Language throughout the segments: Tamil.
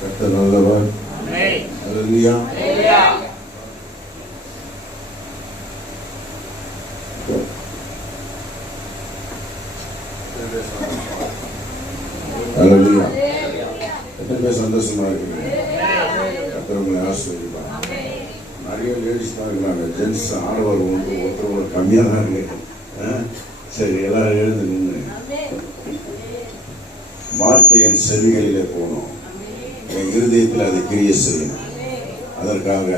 கர்த்தர் நல்லவர். அல்லேலூயா. அல்லேலூயா. எத்தனை பேர் சந்தோஷமா இருக்கீங்க? கர்த்தர் உங்களை ஆசீர்வதிப்பார். நிறைய லேடிஸ் தான் இருக்கிறாங்க, ஜென்ஸ் ஆடவர் ஒன்று ஒருத்தர் கம்மியாக தான் இருக்கு. சரி, எல்லாரும் எழுந்து நின்று வார்த்தை என் செவிகளிலே போகணும், என் இருதயத்தில் அதை கிரிய செய்யணும். அதற்காக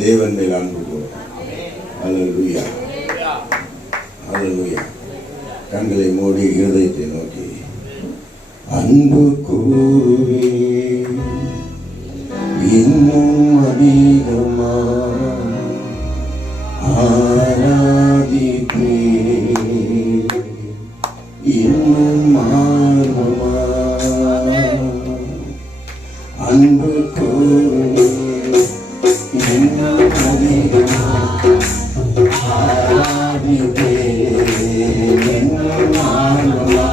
தேவன் மேல் அன்பு கூறும். அல்லேலூயா, அல்லேலூயா. கண்களை மூடி இருதயத்தை நோக்கி அன்பு கூறுவே இன்னும் அதிகமா ஆராதிப்பே இன்னும் ஆர்வமா அன்பு கூறுவே இன்னும் அதிகமா ஆராதிப்பே இன்னும் ஆர்வமா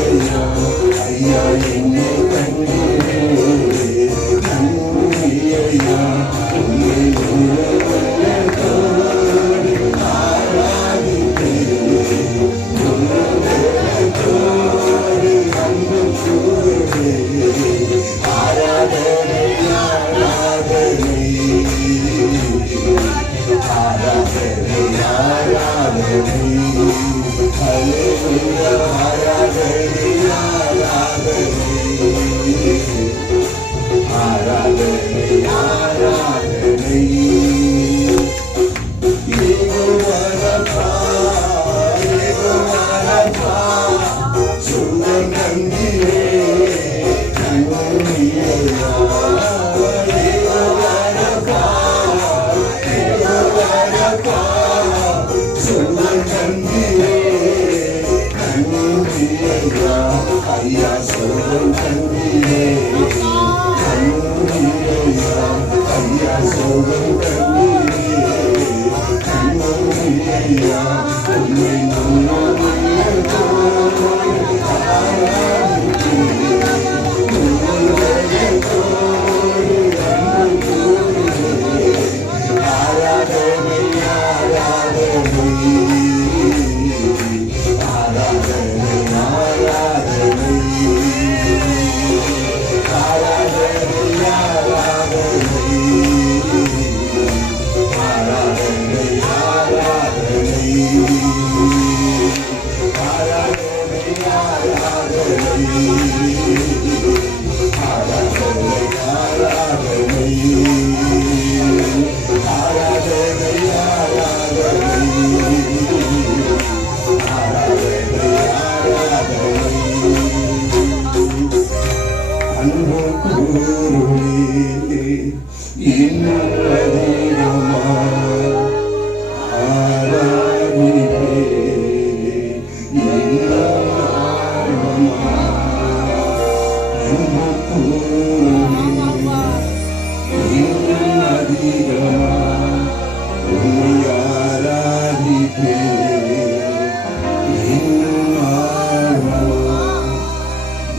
Yeah.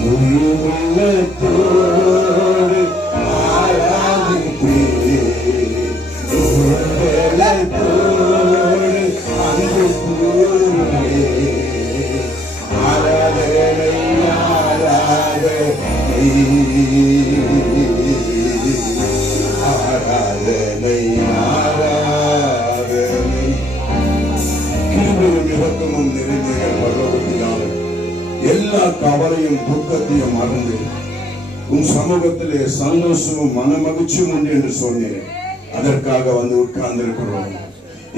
முழு உள்ளத்தோடு அன்பு கூறுவே ஆராதனை ஆராதனை ஆராதனை கிருபையும் இரக்கமும் நிறைந்த பரலோகத்தினால் எல்லா கவலையும் துக்கத்தையும் மறந்து உன் சமூகத்திலே சந்தோஷமும் மனமகிழ்ச்சியும் உண்டு என்று சொன்னேன். அதற்காக வந்து உட்கார்ந்திருக்கிறோம்.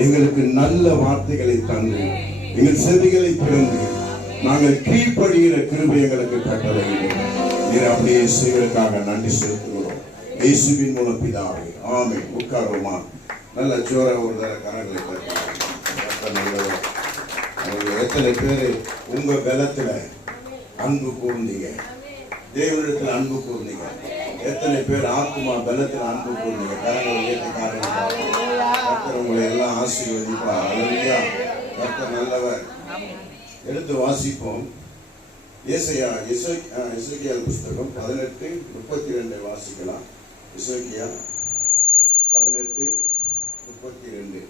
எங்களுக்கு நல்ல வார்த்தைகளை தந்து எங்கள் செவிகளை திறந்து நாங்கள் கீழ்ப்படுகிற கிருபை எங்களுக்கு கட்டளை நீர் அப்படியே செய்வதற்காக நன்றி செலுத்துகிறோம். இயேசுவின் மூலம் பிதாவே ஆமென். உட்காருமா. நல்ல ஜோர ஒரு தர கரங்களை தட்டுங்க. எத்தனை பேரு உங்க பலத்துல அன்பு கூர்ந்தீங்க, தேவனிடத்தில் அன்பு கூர்ந்தீங்க? எத்தனை பேர் ஆத்மா பலத்தில் அன்பு கூர்ந்தீங்க? கரங்களை ஏற்றி காரணம் கர்த்தர் உங்களை எல்லாம் ஆசீர்வதிப்பார். அல்லேலூயா. கர்த்தர் நல்லவர். எடுத்து வாசிப்போம். எசேக்கியேல் புஸ்தகம் 18:32 வாசிக்கலாம். எசேக்கியேல் 18:32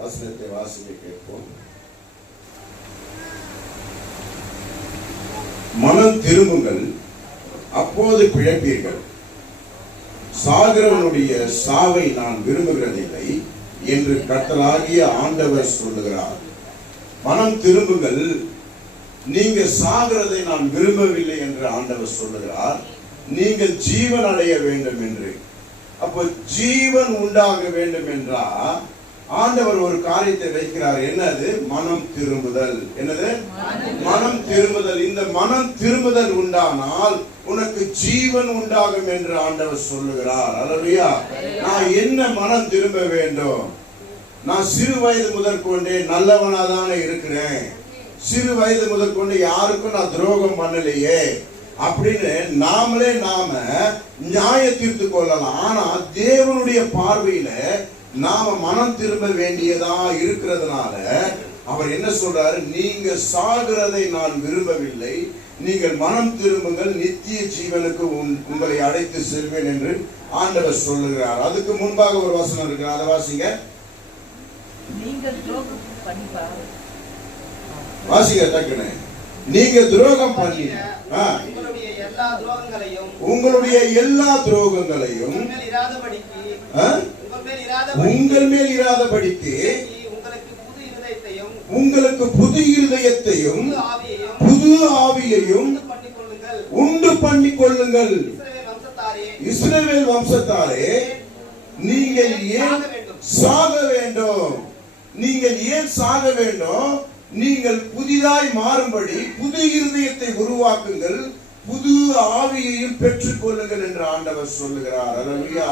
வசனத்தை வாசிக்க கேட்போம். மனம் திரும்புங்கள், அப்போது பிழைப்பீர்கள். சாகிறவனுடைய சாவை நான் விரும்புகிறதில்லை என்று கர்த்தராகிய ஆண்டவர் சொல்லுகிறார். மனம் திரும்புங்கள், நீங்க சாகிறதை நான் விரும்பவில்லை என்று ஆண்டவர் சொல்லுகிறார். நீங்கள் ஜீவன் அடைய வேண்டும் என்று. அப்போ ஜீவன் உண்டாக வேண்டும் என்றால் ஆண்டவர் ஒரு காரியத்தை வைக்கிறார். என்னது? மனம் திரும்புதல். என்னது? மனம் திரும்புதல். இந்த மனம் திரும்புதல் உண்டானால் உனக்கு ஜீவன் உண்டாகும் என்று ஆண்டவர் சொல்லுகிறார். அல்லேலூயா. நான் என்ன மனம் திரும்ப வேண்டும்? நான் சிறு வயது முதற்கொண்டே நல்லவனாதானே இருக்கிறேன். சிறு வயது முதற்கொண்டு யாருக்கும் நான் துரோகம் பண்ணலையே அப்படின்னு நாம நியாய தீர்த்து கொள்ளலாம். ஆனா தேவனுடைய பார்வையில நாம மனம் திரும்ப வேண்டியதா இருக்கிறதுனால அவர் என்ன சொல்றாரு? நீங்க சாகிறதை நான் விரும்பவில்லை, நீங்கள் மனம் திரும்புங்கள், நித்திய ஜீவனுக்கு உங்களை அழைத்து செல்வேன் என்று ஆண்டவர் சொல்லுகிறார். அதுக்கு முன்பாக ஒரு வசனம் இருக்கு, அதை வாசிங்க. வாசிங்க டக்குனு. நீங்க துரோகம் பண்ணி உங்களுடைய எல்லா துரோகங்களையும் உங்கள் மேல் இராதபடிக்கு உங்களுக்கு புது இருதயத்தையும் புது ஆவியையும் உண்டு பண்ணி கொள்ளுங்கள். இஸ்ரவேல் வம்சத்தாரே, நீங்கள் ஏன் சாக வேண்டும்? நீங்கள் ஏன் சாக வேண்டும்? நீங்கள் புதிதாய் மாறும்படி புது இருதயத்தை உருவாக்குங்கள், புது ஆவியையும் பெற்றுக் கொள்ளுங்கள் என்று ஆண்டவர் சொல்லுகிறார். அல்லேலூயா.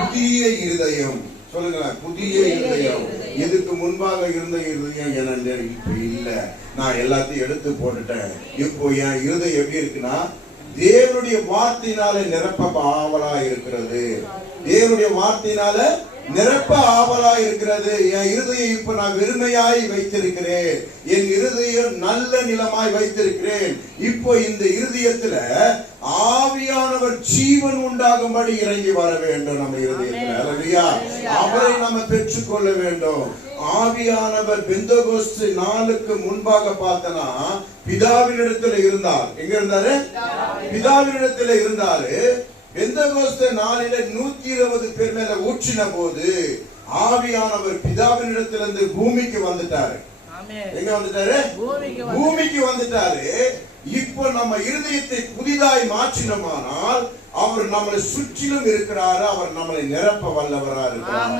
புதிய இருதயம் சொல்லுங்களேன். புதிய இருதயம். இதுக்கு முன்பாக இருந்த இருதயம் என்ன இப்ப இல்ல, நான் எல்லாத்தையும் எடுத்து போட்டுட்டேன். இப்போ என் இருதயம் எப்படி இருக்குன்னா தேவனுடைய வார்த்தையினால நிரப்ப ஆவலா இருக்கிறது. தேவனுடைய வார்த்தையினால நிரப்ப ஆவலா இருக்கிறது. என் இருதயம் இப்ப நான் வெறுமையாய் வைத்திருக்கிறேன். என் இருதயம் நல்ல நிலமாய் வைத்திருக்கிறேன். இப்போ இந்த இருதயத்துல ஆவியானவர் ஜீவன் உண்டாகும்படி இறங்கி வர வேண்டும். நம்ம இருதயத்துல அல்லேலூயா, அவரை நம்ம பெற்றுக்கொள்ள வேண்டும். ஆவியானவர் பெந்தகோஸ்து நாளுக்கு முன்பாக பார்த்தனா பிதாவினிடத்துல இருந்தார். எங்க இருந்தாரு? பிதாவினிடத்துல இருந்தாரு. பெந்தகோஸ்து நாளில 120 பேர் மேல ஊற்றின போது ஆவியானவர் பிதாவினிடத்திலிருந்து பூமிக்கு வந்துட்டாரு. எங்க வந்துட்டாரு? பூமிக்கு வந்துட்டாரு. இப்ப நம்ம இருதயத்தை புதிதாய் மாற்றினோமானால் அவர் நம்மளை சுற்றிலும் இருக்கிறாரு. அவர் நம்மளை நிரப்ப வல்லவரா இருக்கிறார்.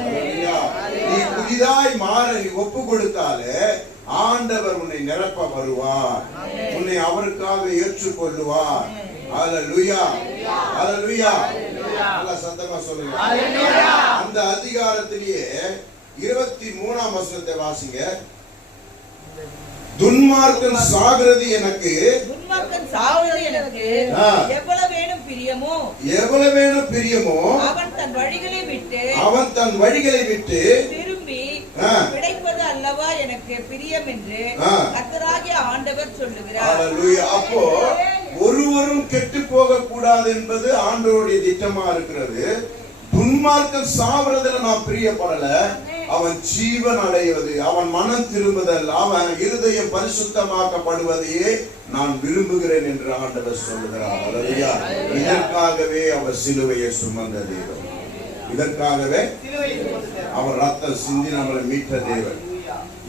நீ புதிதாய் மாற நீ ஒப்பு கொடுத்தாலே ஆண்டவர் உன்னை நிரப்ப வருவார். உன்னை அவருக்காக ஏற்றுக்கொள்ளுவார். அல்லேலூயா, அல்லேலூயா. நல்லா சத்தமா சொல்லுங்க. அந்த அதிகாரத்திலேயே 23ஆம் வசனத்தை வாசிங்க. துன்மார்க்கன் சாகிறது எனக்கு எவ்வளவு வேணும் பிரியமோ அவன் தன் வழிகளை விட்டு திரும்பி பிழைப்பது அல்லவா எனக்கு பிரியம் என்று கர்த்தராகிய ஆண்டவர் சொல்லுகிறார். ஹalleluya. அப்போ ஒருவரும் கெட்டு போக கூடாது என்பது ஆண்டவருடைய திட்டமா இருக்கிறது. துன்மார்க்கன் சாவறதுல நான் பிரியப்படல, அவன் ஜீவன் அடைவது, அவன் மனம் திரும்புதல், அவன் இருதயம் பரிசுத்தமாக்கப்படுவதையே நான் விரும்புகிறேன் என்று ஆண்டவர் சொல்லுகிறார். ஹalleluya. இதற்காகவே அவர் சிலுவையை சுமந்த தேவன், இதற்காகவே அவர் ரத்தம் சிந்தி நம்மளை மீட்ட தேவன்.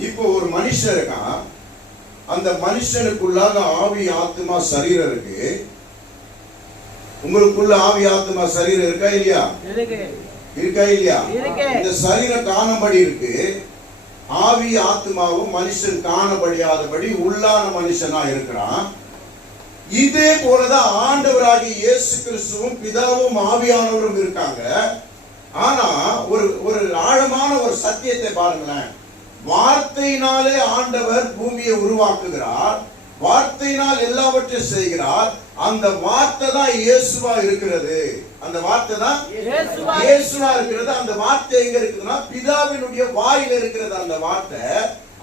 இப்போ ஒரு மனுஷன் இருக்கான், அந்த மனுஷனுக்குள்ளாக ஆவி ஆத்மா சரீரம் இருக்கு. உங்களுக்குள்ள ஆவி ஆத்மா சரீரம் இருக்கா இல்லையா? இருக்கா இல்லையா? இந்த சரீரம் காணபடி இருக்கு, ஆவி ஆத்மாவும் மனுஷன் காணபடியாதபடி உள்ளான மனுஷனா இருக்கிறான். இதே போலதான் ஆண்டவராகிய இயேசு கிறிஸ்துவும் பிதாவும் ஆவியானவரும் இருக்காங்க. ஆனா ஒரு ஆழமான ஒரு சத்தியத்தை பாருங்களேன். வார்த்தையினாலே ஆண்டவர் பூமியை உருவாக்குகிறார், வார்த்தையினால் எல்லாவற்றையும் செய்கிறார். அந்த வார்த்தை தான் இயேசுவா இருக்கிறது, அந்த வார்த்தை தான் இயேசுவா இருக்கிறது. அந்த வார்த்தை எங்க இருக்குதுன்னா பிதாவினுடைய வாயில இருக்கிறது.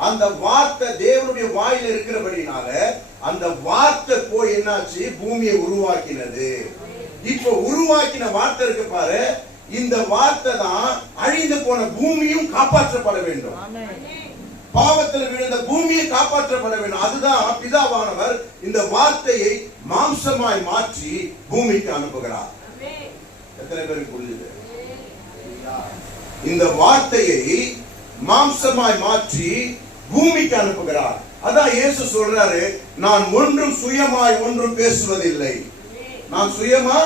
அந்த வார்த்தை தேவனுடைய வாயில இருக்கிறபடினால அந்த வார்த்தை போய் என்னாச்சு, பூமியை உருவாக்கினது. இப்போ உருவாக்கின வார்த்தை இருக்கு பாரு, இந்த வார்த்தை தான் அழிந்து போன பூமியும் காப்பாற்றப்பட வேண்டும். பாவத்தில் விழுந்த பூமியை காப்பாற்றப்பட வேண்டும். அதுதான் பிதாவானவர் இந்த வார்த்தையை மாம்சமாய் மாற்றி பூமிக்கு அனுப்புகிறார். எத்தனை பேருக்கு புரியுது? இந்த வார்த்தையை மாம்சமாய் மாற்றி பூமிக்கு அனுப்புகிறார். அதான் இயேசு சொல்றாரு, நான் ஒன்றும் சுயமாய் ஒன்றும் பேசுவதில்லை, நான் சுயமா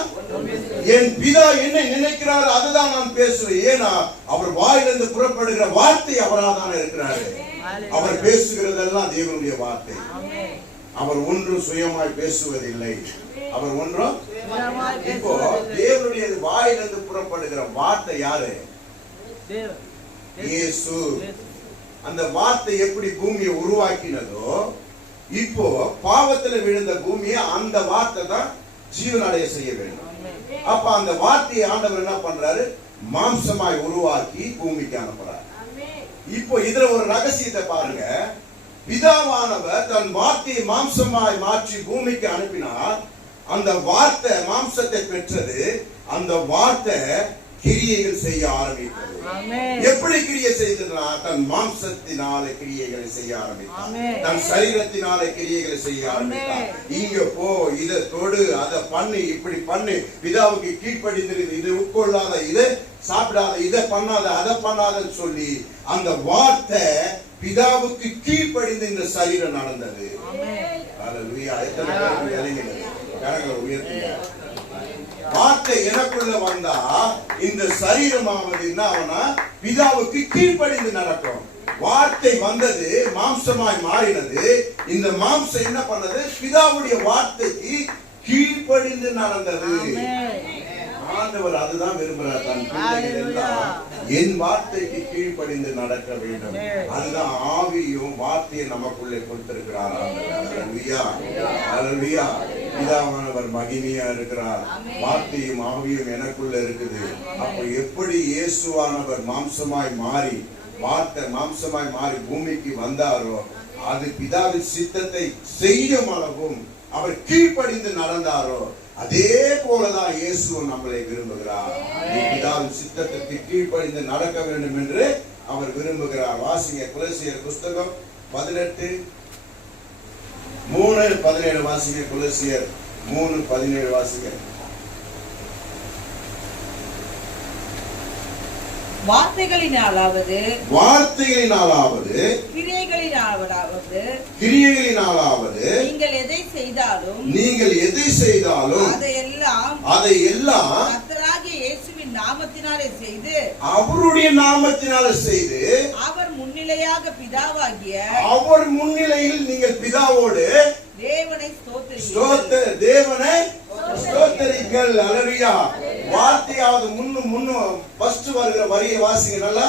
என் பிதா என்ன நினைக்கிறார் அதுதான் நான் பேசுவேன். ஏன்னா அவர் வாயிலிருந்து புறப்படுகிற வார்த்தை அவராதான் இருக்கிறாரு. அவர் பேசுகிறதெல்லாம் தேவனுடைய வார்த்தை. அவர் ஒன்றும் சுயமாய் பேசுவதில்லை, அவர் ஒன்றும். இப்போ தேவனுடைய வாயிலிருந்து புறப்படுகிற வார்த்தை யாரு? இயேசு. அந்த வார்த்தை எப்படி பூமியை உருவாக்கினதோ, இப்போ பாவத்துல விழுந்த பூமியை அந்த வார்த்தை தான் ஜீவனடைய செய்ய வேண்டும். அப்ப அந்த வார்த்தையை ஆண்டவர் என்ன பண்றாரு, மாம்சமாய் உருவாக்கி பூமிக்கு அனுப்புறார். இப்போ இதுல ஒரு ரகசியத்தை பாருங்க. பிதாவானவர் தன் வார்த்தையை மாம்சமாய் மாற்றி பூமிக்கு அனுப்பினார். அந்த வார்த்தை மாம்சத்தை பெற்றது. அந்த வார்த்தை கிரியைகள் செய்ய ஆரம்பித்தது. எப்படி கிரியை செய்ததுனா, தன் மாம்சத்தினாலே கிரியைகளை செய்ய ஆரம்பித்தார், தன் சரீரத்தினாலே கிரியைகளை செய்ய ஆரம்பித்தார். இங்க போ, இதை தொடு, அதை பண்ணு, இப்படி பண்ணு, பிதாவுக்கு கீழ்ப்படிந்து இது உட்கொள்ளாத, இதை சாப்பிடாத, இதை பண்ணாத, அதை பண்ணாதன்னு சொல்லி அந்த வார்த்தை பிதாவுக்கு கீழ்ப்படிந்து இந்த சரீரம் நடந்தது. ஹalleluya. எத்தனை பேருக்கு விளங்குகிறது? கரங்களை உயர்த்துங்க. வார்த்தை எனக்குள்ள வந்தா இந்த சரீரமாவது என்ன ஆகும்னா பிதாவுக்கு கீழ்ப்படிந்து நடக்கும். வார்த்தை வந்தது, மாம்சமாய் மாறினது. இந்த மாம்சம் என்ன பண்ணது, பிதாவுடைய வார்த்தைக்கு கீழ்ப்படிந்து நடந்தது. ஆண்டவர் அதுதான் விரும்புகிறார். தன் பிள்ளைகள் எல்லாம் என் வார்த்தைக்கு கீழ்ப்படிந்து நடக்க வேண்டும். அதுதான் ஆவியும் வார்த்தையை நமக்குள்ளே கொடுத்திருக்கிறார். ஹalleluya. பிதாவானவர் மகிமையா இருக்கிறார், வார்த்தையும் ஆவியும் எனக்குள்ள இருக்குது. அப்ப எப்படி இயேசுவானவர் மாம்சமாய் மாறி, வார்த்தை மாம்சமாய் மாறி பூமிக்கு வந்தாரோ, அது பிதாவின் சித்தத்தை செய்யும் அளவும் அவர் கீழ்ப்படிந்து நடந்தாரோ, அதே போலதான் இயேசு நம்மளை விரும்புகிறார். பிதாவின் சித்தத்திற்கு கீழ்ப்படிந்து நடக்க வேண்டும் என்று அவர் விரும்புகிறார். வாசிங்க கொலோசியர் புஸ்தகம் 18:3-17 வாசிங்க. கொலோசியர் 3:17 வாசிங்க. வார்த்தைகளினாலாவது கிரியைகளினாலாவது நீங்கள் எதை செய்தாலும் அதையெல்லாம் கர்த்தராகிய இயேசுவின் நாமத்தினாலே செய்து, அவருடைய நாமத்தினாலே செய்து, அவர் முன்னிலையாக பிதாவாகிய அவர் முன்னிலையில் நீங்கள் பிதாவோடு தேவனை ஸ்தோத்திரிங்கள். ஹalleluya. வார்த்தையாவது முன்னு ஃபர்ஸ்ட் வருகிற வரியை வாசிங்க நல்லா.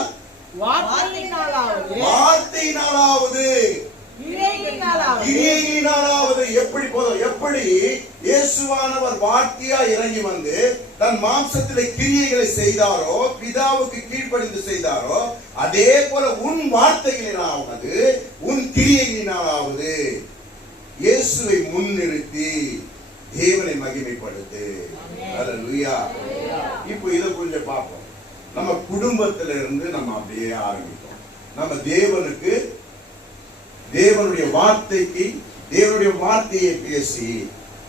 வார்த்தையினாலாவது கிரியைகளினாலாவது எப்படி போதும்? எப்படி இயேசுவானவர் வார்த்தையா இறங்கி வந்து தன் மாம்சத்திலே கிரியைகளை செய்தாரோ, பிதாவுக்கு கீழ்ப்படிந்து செய்தாரோ, அதே போல உன் வார்த்தைகளினாவது உன் கிரியைகளினாவது இயேசுவை முன்னிறுத்தி தேவனை மகிமைப்படுத்து. அல்லேலூயா. இப்போ இதை கொஞ்சம் பார்ப்போம். நம்ம குடும்பத்தில இருந்து நம்ம அப்படியே ஆரம்பிப்போம். நம்ம தேவனுடைய வார்த்தையை பேசி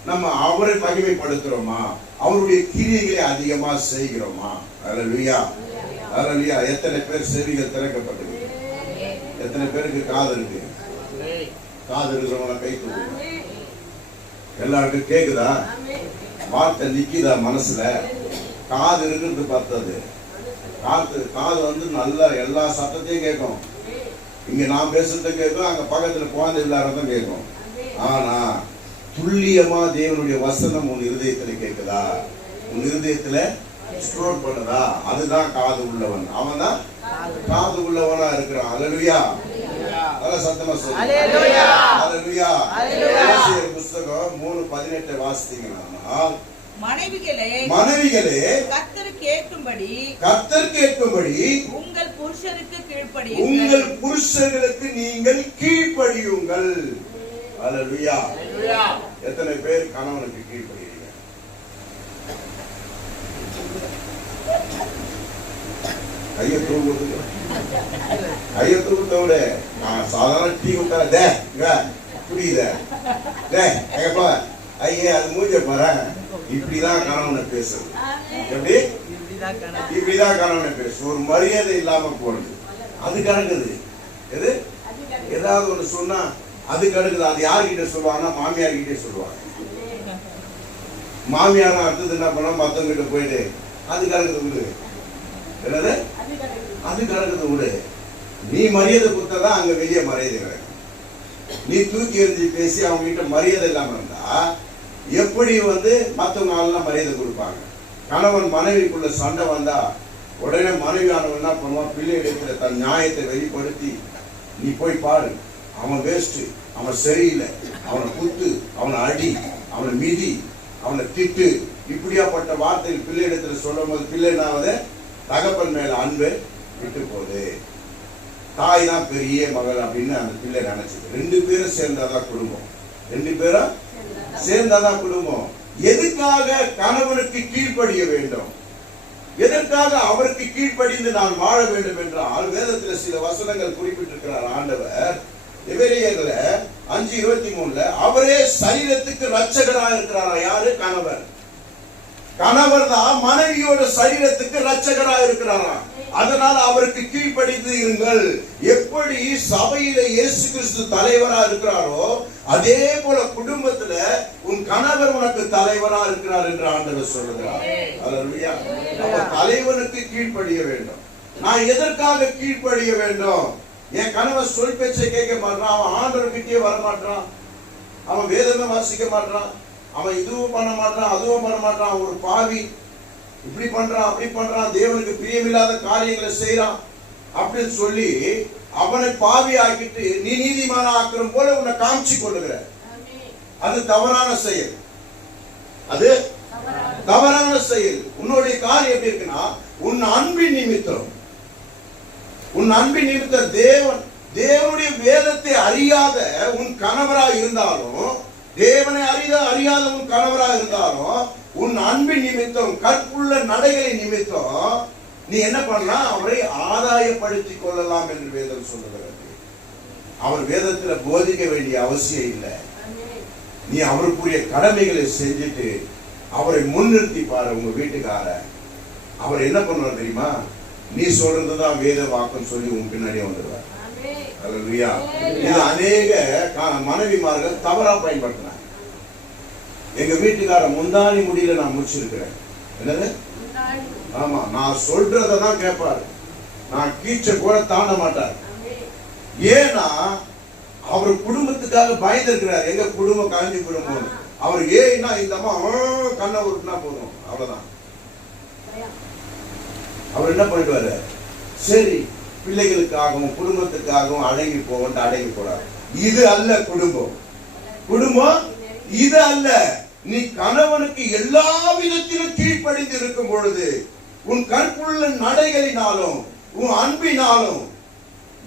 நம்ம அவரை மகிமைப்படுத்துறோமா, அவருடைய கிரியைகளை அதிகமா செய்கிறோமா? அல்லேலூயா. அல்லேலூயா. எத்தனை பேர் செவிகள் திறக்கப்பட்டது? எத்தனை பேருக்கு காது இருக்கு? காது இருக்கிறவங்க கை தூக்குங்க. எல்லாருக்கும் கேக்குதா? வார்த்தை நிக்குதா மனசுல? காது இருக்கிறது பார்த்தது. காது வந்து நல்ல எல்லா சத்தத்தையும் கேட்கும். இங்க நான் பேசுறத கேட்கும், அங்க பக்கத்துல குழந்தை இல்லாததும் கேட்கும். ஆனா துல்லியமா தேவனுடைய வசனம் உன் இருதயத்துல கேட்குதா? உன் இருதயத்துல ஸ்டோர் பண்ணுதா? அதுதான் காது உள்ளவன். அவன் தான் காது உள்ளவனா இருக்கிறான். அல்லேலூயா. நல்ல சத்தமா சொல்லுங்க. அல்லேலூயா. அல்லேலூயா. எபேசியர் புத்தகம் 3:18 வாசித்தீங்கன்னா, மனைவிகளே கர்த்தருக்கு ஏற்கும்படி உங்கள் புருஷர்களுக்கு நீங்கள் கீழ்ப்படியுங்கள். அல்லேலூயா. எத்தனை பேர் கணவனுக்கு கீழ்ப்படிகிறீங்க? கையை தூக்குறத விட நான் சாதாரண டீ விட்டா புரியுத ஐயே அது மூஞ்ச பாரு. இப்படிதான் கணவனை பேசுறது. எப்படி? இப்படிதான் கணவனை பேசு. ஒரு மரியாதை இல்லாம போறது. அது கிடக்குது. எது? ஏதாவது ஒண்ணு சொன்னா அது கிடக்குது. அது யார்கிட்ட சொல்லுவாங்கன்னா மாமியார் கிட்டே சொல்லுவாங்க. மாமியார் அடுத்தது என்ன பண்ண மத்தவங்க கிட்ட போயிட்டு அது கிடக்குது விடு. என்னது? அது கிடக்குது விடு. நீ மரியாதை கொடுத்தாதான் அங்க வெளியே மரியாதை கிடக்கு. நீ தூக்கி எறிஞ்சு பேசி அவங்க கிட்ட மரியாதை இல்லாம இருந்தா எப்படி வந்து மற்றவங்க ஆளுநர் மரியாதை கொடுப்பாங்க? கணவன் மனைவிக்குள்ள சண்டை வந்தா உடனே மனைவியானவன் என்ன பண்ணுவான்? பிள்ளை இடத்துல தன் நியாயத்தை வெளிப்படுத்தி, நீ போய் பாரு, அவன் வேஸ்ட், அவன் சரியில்லை, அவனை குத்து, அவனை அடி, அவனை மிதி, அவனை திட்டு, இப்படியாப்பட்ட வார்த்தைகள் பிள்ளை இடத்துல சொல்லும் போது பிள்ளைனாவது தகப்பன் மேல அன்பு விட்டு போகுது. தாய் தான் பெரிய மகள் அப்படின்னு அந்த பிள்ளை நினைச்சது. 2 பேரும் சேர்ந்தாதான் குடும்பம். 2 பேரும் சேர்ந்தாதான் குடும்பம். எதுக்காக கணவனுக்கு கீழ்ப்படிய வேண்டும்? எதற்காக அவருக்கு கீழ்ப்படிந்து நான் வாழ வேண்டும் என்றால், வேதத்தில் சில வசனங்கள் குறிப்பிட்டிருக்கிறார் ஆண்டவர். எபிரேயர்ல 5:23 அவரே சரீரத்துக்கு இரட்சகராக இருக்கிறாரா? யாரு? கணவர். கணவர் தான் மனைவியோட சரீரத்துக்கு இரட்சகராக இருக்கிறாரா? அதனால அவருக்கு கீழ்ப்படிந்து இருங்கள். எப்படி சபையில இயேசு கிறிஸ்து தலைவரா இருக்கிறாரோ அதே போல குடும்பத்துல உன் கணவர் உனக்கு தலைவரா இருக்கிறார் என்று ஆண்டவர் சொல்லுகிறார். அல்லேலூயா. அவர் தலைவனுக்கு கீழ்ப்படிய வேண்டும். நான் எதற்காக கீழ்ப்படிய வேண்டும்? என் கணவன் சொல் பேச்சை கேட்க மாட்டான், அவன் ஆண்டவர்கிட்டயே வர மாட்டான், அவன் வேதமே வாசிக்க மாட்டான், அவன் இதுவும் பண்ண மாட்டான், அதுவும் பண்ண மாட்டான், ஒரு பாவி, இப்படி பண்றான் அப்படி பண்றான், தேவனுக்கு பிரியமில்லாத காரியங்களை செய்யறான் அப்படின்னு சொல்லி அவனை பாவி ஆக்கிட்டு நீ நீதிமான ஆக்கிறம் போல உன்னை காமிச்சு கொள்ளுகிற. அது தவறான செயல். அது தவறான செயல். உன்னுடைய காரியம் எப்படி இருக்குன்னா, உன் அன்பின் நிமித்தம் தேவனுடைய வேதத்தை அறியாத உன் கணவராக இருந்தாலும், தேவனை அறியாத உன் கணவராக இருந்தாலும், உன் அன்பின் நிமித்தம், கற்புள்ள நடைகளை நிமித்தம் நீ என்ன பண்ணலாம்? அவரை ஆதாயப்படுத்திக் கொள்ளலாம் என்று வேதம் சொல்லுகிறது. அவர் வேதத்தில் போதிக்க வேண்டிய அவசியம் இல்லை. நீ அவருக்குரிய கடமைகளை செஞ்சுட்டு அவரை முன்னிறுத்தி பாரு. உங்க வீட்டுக்கார அவர் என்ன பண்ணுவார் தெரியுமா? நீ சொல்றதுதான் வேத வாக்குன்னு சொல்லி உன் பின்னாடியே வந்துடுவார். அல்லேலூயா. இது அநேக மனைவிமார்கள் தவறா பயன்படுத்தினாங்க. எங்க வீட்டுக்கார முந்தானி முடியல நான் முடிச்சிருக்கிறேன். என்னது? ஆமா, நான் சொல்றதான் கேட்பாரு. நான் கீச்ச கூட தாண்ட மாட்டார். ஏன்னா அவர் குடும்பத்துக்காக பயந்துருக்கிறார். எங்க குடும்பம் காஞ்சி குடும்பம். அவர் ஏன்னா இந்த அம்மா கண்ணை உருட்டுனா போதும், அவ்வளவுதான். அவர் என்ன பண்ணிடுவாரு? சரி, பிள்ளைகளுக்காகவும் குடும்பத்துக்காகவும் அடங்கி போவோம், அடங்கி போறாரு. இது அல்ல குடும்பம். குடும்பம் இது அல்ல. நீ கணவனுக்கு எல்லா விதத்திலும் கீழ்ப்படிந்து இருக்கும் பொழுது உன் கற்புள்ள நடைகளினாலும் உன் அன்பினாலும்,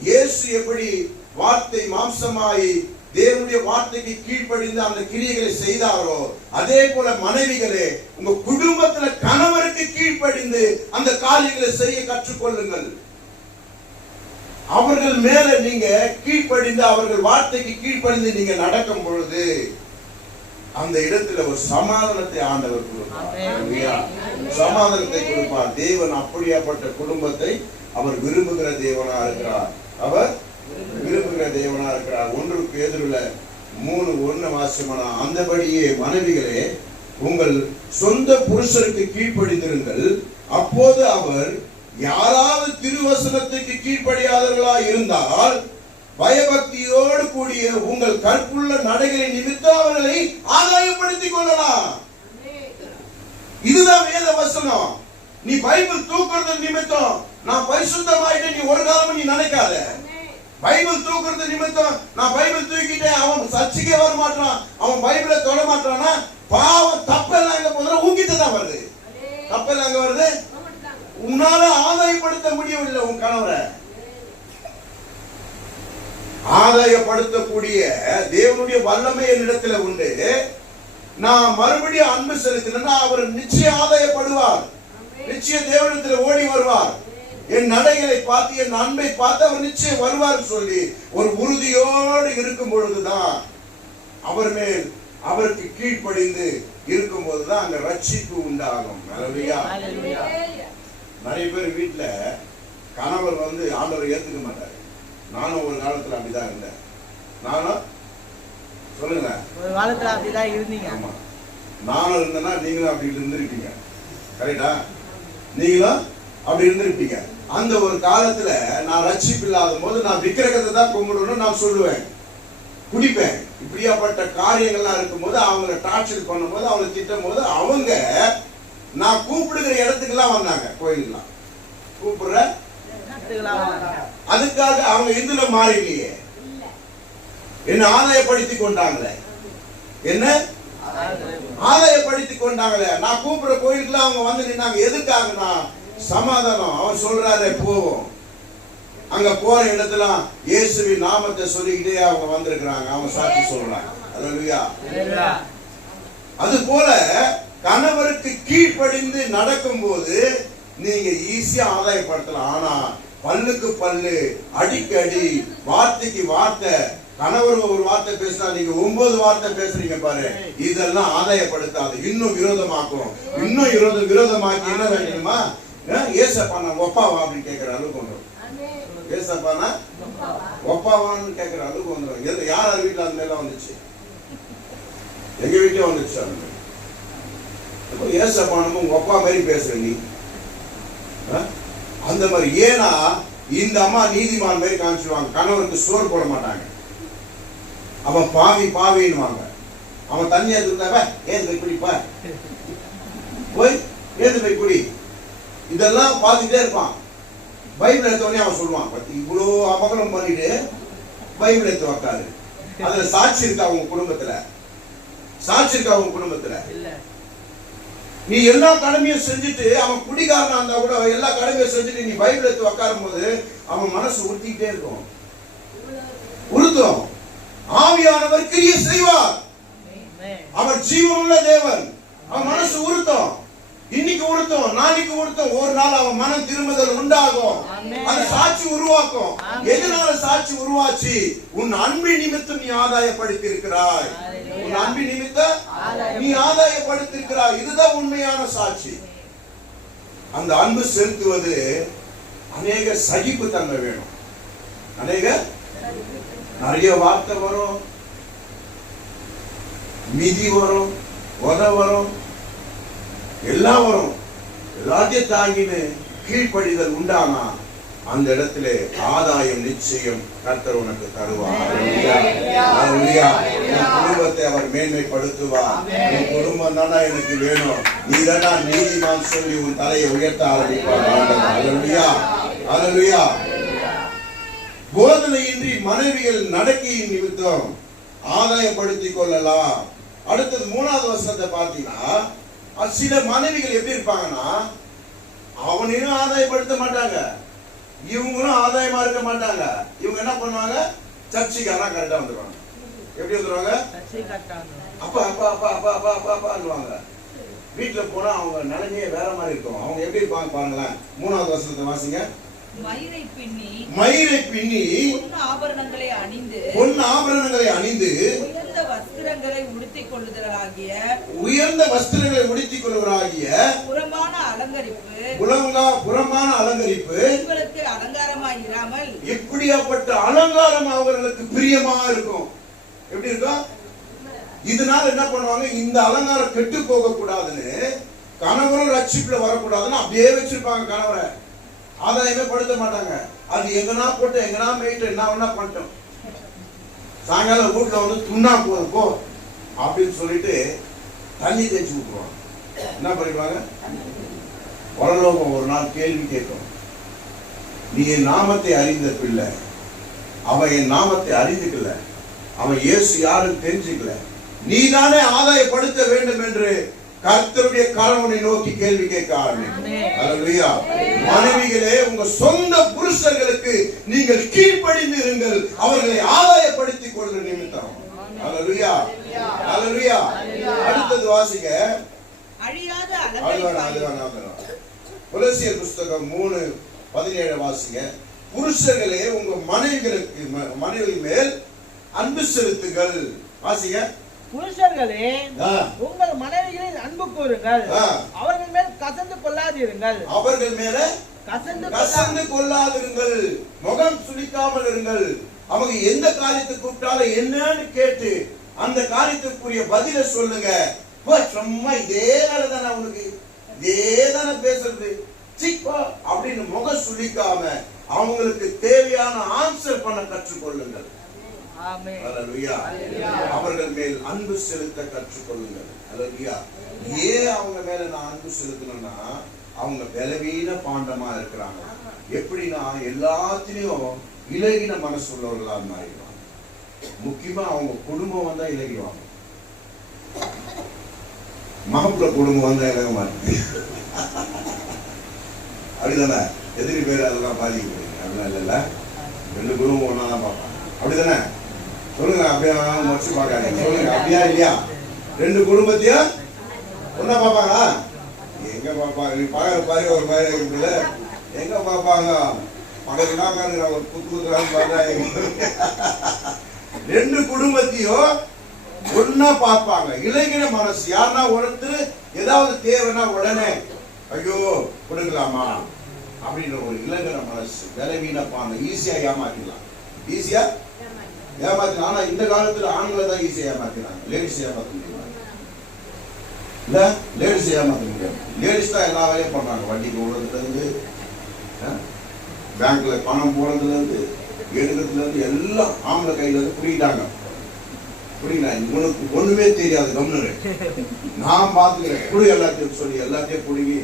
இயேசு எப்படி வார்த்தை மாம்சமாயி தேவனுடைய வார்த்தைக்கு கீழ்ப்படிந்து அந்த கிரியைகளை செய்தாரோ, அதே போல மனைவிகளே உங்க குடும்பத்துல கணவருக்கு கீழ்ப்படிந்து அந்த காரியங்களை செய்ய கற்றுக்கொள்ளுங்கள். அவர்கள் மேல நீங்க கீழ்ப்படிந்து அவர்கள் வார்த்தைக்கு கீழ்ப்படிந்து நீங்க நடக்கும் பொழுது அந்த இடத்துல ஒரு சமாதானத்தை ஆண்டவர் கொடுப்பார். சமாதானத்தை கொடுப்பார். தேவன் அப்படியாப்பட்ட குடும்பத்தை அவர் விரும்புகிற தேவனா இருக்கிறார். அவர் விரும்புகிற தேவனா இருக்கிறார். 1 பேதுருல 3:1 வாசியமான, அந்தபடியே மனைவிகளே உங்கள் சொந்த புருஷருக்கு கீழ்ப்படிந்திருங்கள், அப்போது அவர் யாராவது திருவசனத்துக்கு கீழ்ப்படியாதவர்களா இருந்தால் பயபக்தியோடு கூடிய உங்கள் கற்புள்ள நடைகளின் நிமித்தம் அவர்களை ஆதாயப்படுத்திக் கொள்ளலாம். இதுதான் வேத வசனம். நீ பைபிள் தூக்குறது நிமித்தம் நான் பரிசுத்தமாயிட்டேன் நீ ஒரு காலமும் நீ நினைக்காத. பைபிள் தூக்குறது நிமித்தம் நான் பைபிள் தூக்கிட்டேன் அவன் சர்ச்சைக்கே வர மாட்டான், அவன் பைபிளை தொட மாட்டானா, பாவம் தப்பெல்லாம் எங்க போதும் உங்கிட்ட தான் வருது. தப்பெல்லாம் எங்க வருது? உன்னால ஆதாயப்படுத்த முடியவில்லை. உன் கணவரை ஆதாயப்படுத்தக்கூடிய தேவனுடைய வல்லமை என்னிடத்துல உண்டு. நான் மறுபடியும் அன்பு செலுத்தினா அவர் நிச்சயம் ஆதாயப்படுவார். நிச்சயம் தேவனிடத்தில் ஓடி வருவார். என் நடைகளை பார்த்து என் அன்பை பார்த்து அவர் நிச்சயம் வருவார் சொல்லி ஒரு உறுதியோடு இருக்கும் பொழுதுதான், அவர் மேல் அவருக்கு கீழ்ப்படிந்து இருக்கும் போதுதான் அங்க ரட்சிப்பு உண்டாகும். நிறைய பேர் வீட்டுல கணவர் ஆண்டவரை ஏத்துக்க மாட்டாரு. நானும் ஒரு காலத்துல அப்படிதான் இருந்தேன். நானும் சொல்லுங்க, ஒரு காலத்துல அப்படிதான் இருந்தீங்க. ஆமா, நானும் இருந்தேன்னா நீங்களும் அப்படி இருந்திருப்பீங்க. கரெக்டா? நீங்களும் அப்படி இருந்திருப்பீங்க. அந்த ஒரு காலத்துல நான் ரட்சிப்பு இல்லாத போது நான் விக்கிரகத்தை தான் கும்பிடணும்னு நான் சொல்லுவேன், குடிப்பேன். இப்படியாப்பட்ட காரியங்கள்லாம் இருக்கும்போது அவங்களை டார்ச்சர் பண்ணும் போது அவங்களை திட்டும் போது அவங்க நான் கூப்பிடுகிற இடத்துக்கெல்லாம் வந்தாங்க. கோயிலுக்கெல்லாம் கூப்பிடுற அதுக்காக அவங்க இந்துல மாறிலையே, என்ன ஆதாயப்படுத்தி கொண்டாங்களே, என்ன ஆதாயப்படுத்தி கொண்டாங்களே. நான் கூப்பிடுற கோயிலுக்குலாம் அவங்க வந்து நின்னாங்க. எதுக்காகனா சமாதானம். அவர் சொல்றாரு போவோம். அங்க போற இடத்துல இயேசுவின் நாமத்தை சொல்லிக்கிட்டே அவங்க வந்திருக்கிறாங்க. அவங்க சாட்சி சொல்றாங்க. அல்லேலூயா. அது போல கணவருக்கு கீழ்ப்படிந்து நடக்கும் போது நீங்க ஈஸியா ஆதாயப்படுத்தலாம். ஆனா பல்லுக்கு பல்லு, அடிக்கடி, வார்த்தைக்கு வார்த்தை, கணவர் ஒரு வார்த்தை பேசினா நீங்க 9 வார்த்தை பேசுறீங்க பாரு, இதெல்லாம் ஆதாயப்படுத்தாது. இன்னும் விரோதமாக்கும். இன்னும் விரோதமாக்கி என்ன வேண்டுமா, ஏசப்பானா ஒப்பாவா அப்படின்னு கேட்கிற அளவுக்கு வந்துடும். ஏசப்பானா ஒப்பாவான்னு கேட்கிற அளவுக்கு வந்துடும். யார் வீட்டுல அந்த மேல வந்துச்சு? எங்க வீட்லயும் வந்துச்சு. அந்த ஏசப்பானமும் ஒப்பா மாதிரி பேசுற நீ அந்த மாதிரி. ஏன்னா இந்த அம்மா நீதிமான் மாதிரி காமிச்சிருவாங்க. கணவருக்கு சோறு போட மாட்டாங்க. அவன் பாவி பாவின்னுவாங்க. அவன் தண்ணி எடுத்துட்டாவ ஏது போய் குடிப்பா, போய் ஏது போய் குடி, இதெல்லாம் பார்த்துட்டே இருப்பான். பைபிள் எடுத்தவனே அவன் சொல்லுவான், இவ்வளோ அபகலம் பண்ணிட்டு பைபிள் எடுத்து வைக்காது. அதுல சாட்சி இருக்கா அவங்க குடும்பத்துல? சாட்சி இருக்கா அவங்க குடும்பத்துல? நீ எல்லா கடமையும் செஞ்சுட்டு, அவன் குடிகாரனா இருந்தா கூட எல்லா கடமையும் செஞ்சுட்டு நீ பைபிள் எடுத்து உட்காரும் போது அவன் மனசு உறுத்திக்கிட்டே இருக்கும். உறுத்தும். ஆவியானவர் கிரியை செய்வார். அவர் ஜீவனுள்ள தேவன். அவன் மனசு உறுத்தும். இன்னைக்கு உறுத்தும், நாளைக்கு உறுத்தும். ஒரு நாள் அவன் மனம் திரும்புதல் உண்டாகும். அது சாட்சி உருவாக்கும். எதனால சாட்சி உருவாச்சு? உன் அன்பின் நிமித்தம் நீ ஆதாயப்படுத்தி இருக்கிறாய். உன் அன்பின் நிமித்தம் நீ ஆதாயப்படுத்தி இருக்கிறாய். இதுதான் உண்மையான சாட்சி. அந்த அன்பு செலுத்துவது அநேக சகிப்பு தன்மை வேணும். நிறைய வார்த்தை வரும், மிதி வரும், உத வரும், எல்லாம் வரும். எல்லாத்தையும் தாங்கின்னு கீழ்ப்படிதல் உண்டானா அந்த இடத்துல ஆதாயம் நிச்சயம் கர்த்தர் உனக்கு தருவார். குடும்பத்தை அவர் மேன்மைப்படுத்துவார். என் குடும்பம் தானா எனக்கு வேணும், நீ தானா நீதிமான் சொல்லி உன் தலையை உயர்த்த ஆரம்பிப்பார். அல்லேலூயா. போதனையின்றி மனைவிகள் நடக்கையின் நிமித்தம் ஆதாயப்படுத்திக் கொள்ளலாம். அடுத்தது 3வது வசனத்தை பார்த்தீங்கன்னா, சில மனைவிகள் எப்படி இருப்பாங்கன்னா, அவனையும் ஆதாயப்படுத்த மாட்டாங்க, இவங்களும் ஆதாயமா இருக்க மாட்டாங்க. இவங்க என்ன பண்ணுவாங்க, சர்ச்சைக்கு ஆனா கரெக்டா வந்துருவாங்க. எப்படி வந்துருவாங்க, அப்பா அப்பா அப்பா அப்பா அப்பா அப்பா அப்பான்னுவாங்க. வீட்டுல போனா அவங்க நிலைமையே வேற மாதிரி இருக்கும். அவங்க எப்படி இருப்பாங்க பாருங்களேன். 3வது வசனத்தை வாசிங்க. மயிரை பின்னி பொன் ஆபரணங்களை அணிந்து உயர்ந்த வஸ்திரங்களை உடுத்திக் கொள்ளுதலாகிய புறமான அலங்கரிப்பு உங்களுக்கு அலங்காரமாய் இராமல், இப்படியாப்பட்ட அலங்காரம் அவர்களுக்கு பிரியமா இருக்கும். எப்படி இருக்கும்? இதனால என்ன பண்ணுவாங்க, இந்த அலங்காரம் கெட்டு போக கூடாதுன்னு, கணவரும் ரட்சிப்புல வரக்கூடாதுன்னு அப்படியே வச்சிருப்பாங்க. கணவரை ஆதாயமே படுத்த மாட்டாங்க. அது எங்கன்னா போட்டு எங்கன்னா மேய்ட்டு என்ன வேணா பண்ணிட்டோம், சாயங்காலம் வீட்டுல வந்து துண்ணா போதும் போ அப்படின்னு சொல்லிட்டு தண்ணி தேய்ச்சி விட்டுருவாங்க. என்ன பண்ணிடுவாங்க, பரலோகம் ஒரு நாள் கேள்வி கேட்கும், நீ என் நாமத்தை அறிந்த பிள்ளை, அவன் என் நாமத்தை அறிந்துக்கல, அவன் இயேசு யாருன்னு தெரிஞ்சுக்கல, நீதானே ஆதாயப்படுத்த வேண்டும் என்று கர்த்தருடைய கரவனை நோக்கி கேள்வி கேட்க ஆரம்பிக்கும். மனைவிகளே, உங்க சொந்த புருஷர்களுக்கு நீங்கள் கீழ்ப்படிந்து இருங்கள், அவர்களை ஆதாயப்படுத்திக் கொள்ள நிமித்தம். அல்லேலூயா, அல்லேலூயா. அடுத்தது வாசிங்க. கொலோசியர் புத்தகம் 3:17 வாசிங்க. புருஷர்களே, உங்க மனைவி மேல் அன்பு செலுத்துங்கள். வாசிங்க. புருஷர்களே, உங்கள் மனைவிகளில் அன்பு கூறுங்கள், அவர்கள் மேல் கசந்து கொள்ளாதிருங்கள். அவர்கள் மேல கசந்து கொள்ளாதிருங்கள், முகம் சுளிக்காமல் இருங்கள். அவங்க எந்த காரியத்தை கூப்பிட்டாலும் என்னன்னு கேட்டு அந்த காரியத்துக்குரிய பதில சொல்லுங்க. சும்மா இதே வேலை தானே உனக்கு, இதே தானே பேசுறது அப்படின்னு முகம் சுளிக்காம அவங்களுக்கு தேவையான ஆன்சர் பண்ண கற்றுக்கொள்ளுங்கள். அவர்கள் மேல் அன்பு செலுத்த கற்றுக்கொள்ளுங்கள். அல்லேலூயா. ஏன் அவங்க மேல நான் அன்பு செலுத்தணும்னா, அவங்க பலவீன பாண்டமா இருக்கிறாங்க. எப்படின்னா எல்லாத்திலையும் இலகின மனசு உள்ளவர்களா மாறிடுவாங்க. முக்கியமா அவங்க குடும்பம் வந்தா இலகிடுவாங்க. மாப்பிள்ள குடும்பம் வந்தா இலக மாட்டேங்குது. அப்படிதானே? எதிரி பேர் அதெல்லாம் பாதிக்கப்படுங்க. அப்படிலாம் இல்லைல்ல, 2 குடும்பம் ஒன்னாதான் பார்ப்பாங்க. அப்படிதானே? சொல்லுங்க. அப்படியே முடிச்சு பார்க்காதீங்க. சொல்லுங்க, அப்படியா இல்லையா? 2 குடும்பத்தையும் ஒன்னா பார்ப்பாங்களா? எங்க பார்ப்பாங்க? நீ பகல் பாரு ஒரு மாதிரி இருக்குல்ல, எங்க பார்ப்பாங்க? பகல் தான் ஒரு குத்துறான்னு பார்த்தா 2 குடும்பத்தையும் ஒன்னா பார்ப்பாங்க. இளைஞர மனசு. யாருன்னா ஒருத்தர் ஏதாவது தேவைன்னா உடனே ஐயோ கொடுக்கலாமா அப்படின்ற ஒரு இளைஞர மனசு. பலவீனப்பான ஈஸியா ஏமாத்திடலாம், ஈஸியா ஏமாத்தினா. ஆனா இந்த காலத்துல ஆண்களை தான் ஈஸியா ஏமாத்தினாங்க. லேடிஸ் ஏமாத்த முடியுமா? இல்ல, லேடிஸ் ஏமாத்த முடியாது. லேடிஸ் தான் எல்லா வேலையும் பண்றாங்க. வண்டிக்கு ஓடுறதுல இருந்து, பேங்க்ல பணம் போறதுல இருந்து, எடுக்கிறதுல இருந்து எல்லாம் ஆம்பளை கையில இருந்து புரியிட்டாங்க. புரியுங்களா? உனக்கு ஒண்ணுமே தெரியாது, கம்னு நான் பாத்துக்கிறேன் புடி எல்லாத்தையும் சொல்லி எல்லாத்தையும் புடுங்கி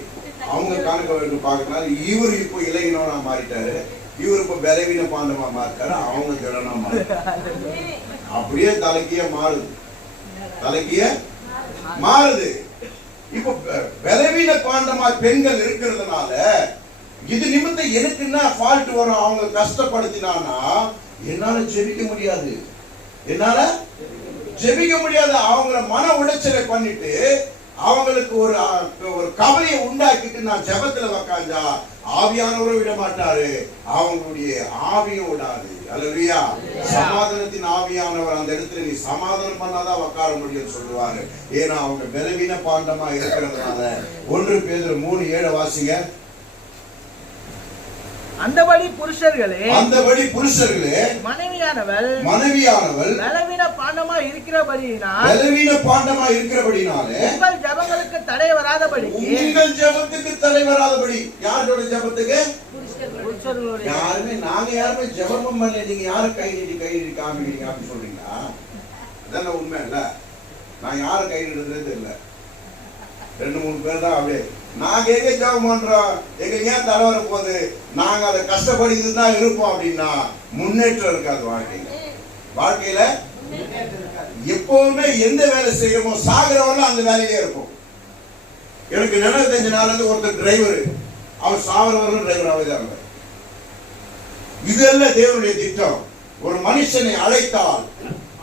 அவங்க கணக்க வேண்டு பாக்குறதுனால இவர் இப்போ இளைஞனா மாறிட்டாரு, இவர் இப்ப பலவீன பாண்டமா மாறிட்டாரு, அவங்க திடனா மாறிட்டாரு. அப்படியே தலைக்கிய மாறுது, தலைக்கிய மாறுது. இப்ப பலவீன பாண்டமா பெண்கள் இருக்கிறதுனால இது நிமித்தம் எனக்கு என்ன ஃபால்ட் வரும், அவங்க கஷ்டப்படுத்தினானா என்னால ஜெபிக்க முடியாது, என்னால ஜெபிக்க முடியாது. அவங்கள மன உளைச்சலை பண்ணிட்டு அவங்களுக்கு ஒரு கவலையை உண்டாக்கிட்டு நான் ஜெபத்துல உக்காந்தா ஆவியானவரை விட மாட்டாரு, அவங்களுடைய ஆவியும் விடாது. அல்லேலூயா. சமாதானத்தின் ஆவியானவர் அந்த இடத்துல நீ சமாதானம் பண்ணாதான் உட்கார முடியும் சொல்லுவாரு. ஏன்னா அவங்க பலவீன பாண்டமா இருக்கிறதுனால. 1 பேதுரு 3:7 வாசிங்க. அந்தபடி புருஷர்களே, மனைவியானவள் பலவீன பாண்டமா இருக்கிறபடியினாலே உங்கள் ஜெபங்களுக்கு தடை வராதபடி. யாரோட ஜெபத்துக்கு? யாருமே நாங்க யாருமே ஜெபம் பண்ணல. நீங்க யாரு கை நீட்டி காமிக்கிறீங்க அப்படின்னு சொல்றீங்களா? அதான் உண்மை இல்ல. நான் யாரு கை நீடுறது இல்ல. 2-3 பேர் தான் அப்படியே. நாங்க எங்க ஜெபம் பண்றோம், எங்க ஏன் தலை வர போகுது, நாங்க அதை கஷ்டப்படிட்டு தான் இருப்போம் அப்படின்னா முன்னேற்றம் இருக்காது வாழ்க்கையில. வாழ்க்கையில எப்பவுமே எந்த வேலை செய்யறோமோ சாகிறவரெல்லாம் அந்த வேலையிலே இருக்கும். எனக்கு 75 நாள்ல இருந்து ஒருத்தர் டிரைவர், அவர் சாகிறவர்களும் டிரைவராகவே தான் இருந்தார். இதெல்லாம் தேவனுடைய திட்டம். ஒரு மனுஷனை அழைத்தால்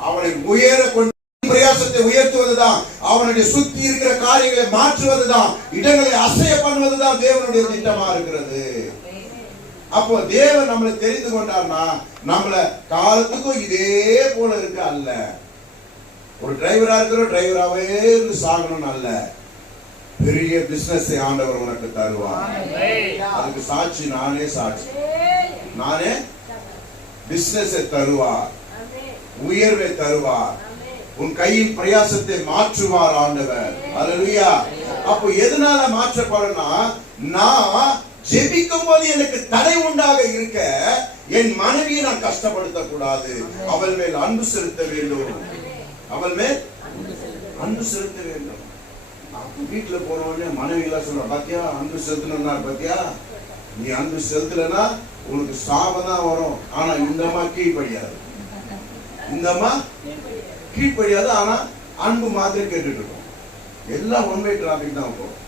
அவனை உயர கொண்டு பிரயாசத்தை உயர்த்துவதுதான், அவனுடைய சுத்தி இருக்கிற காரியங்களை மாற்றுவதுதான், இடங்களை அசைய பண்ணுவதுதான் தேவனுடைய திட்டமா இருக்கிறது. அப்போ தேவன் நம்மளை தெரிந்து கொண்டார்னா நம்மள காலத்துக்கும் இதே போல இருக்க அல்ல. ஒரு டிரைவரா இருக்கிற டிரைவராகவே இருந்து சாகணும் அல்ல. பெரிய பிசினஸ் ஆண்டவர் உனக்கு தருவார். அதுக்கு சாட்சி நானே சாட்சி. நானே பிசினஸ் தருவார், உயர்வை தருவார், உன் கையின் பிரயாசத்தை மாற்றுவார் ஆண்டவர். அல்லேலூயா. அப்போ எதனால மாற்றப்படும்னா, நான் ஜெபிக்கும் போது எனக்கு தடை உண்டாக இருக்க என் மனைவியை நான் கஷ்டப்படுத்த கூடாது. அவள் மேல் அன்பு செலுத்த வேண்டும். அவள் மேல் அன்பு செலுத்த வேண்டும். வீட்டுல போன உடனே மனைவி எல்லாம் சொல்ற, பாத்தியா அன்பு செலுத்தணும்னா, பாத்தியா நீ அன்பு செலுத்தலன்னா உனக்கு சாபம் வரும். ஆனா இந்த அம்மா கீழ்படியாது, இந்த அம்மா கீழ்படியாது. ஆனா அன்பு மாதிரி கேட்டுட்டு இருக்கோம். எல்லாம் ஒன்வே டிராபிக் தான் போகும்.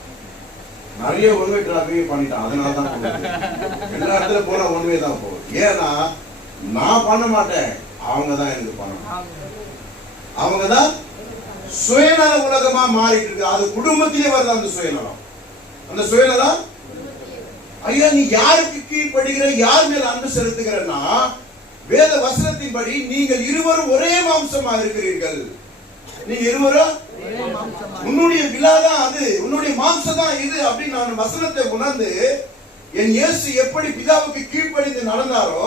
நிறைய ஒன்வே டிராபிக் பண்ணிட்டான். அதனாலதான் எல்லா இடத்துல போனா ஒன்வே தான் போகும். ஏன்னா நான் பண்ண மாட்டேன், அவங்கதான் எனக்கு பண்ணணும். அவங்கதான் சுயநல உலகமா மாறிட்டு இருக்கு. அது குடும்பத்திலே வருது அந்த சுயநலம். அந்த சுயநலம், ஐயா நீ யாருக்கு கீழ்படுகிற, யார் மேல அன்பு செலுத்துகிறன்னா, வேத வசனத்தின்படி நீங்கள் இருவரும் ஒரே மாம்சமா இருக்கிறீர்கள். நீங்க இருவரும் உன்னுடைய விழாதான் அது, உன்னுடைய மாம்சம் தான் இது அப்படின்னு நான் வசனத்தை உணர்ந்து என் இயேசு எப்படி பிதாவுக்கு கீழ்ப்படிந்து நடந்தாரோ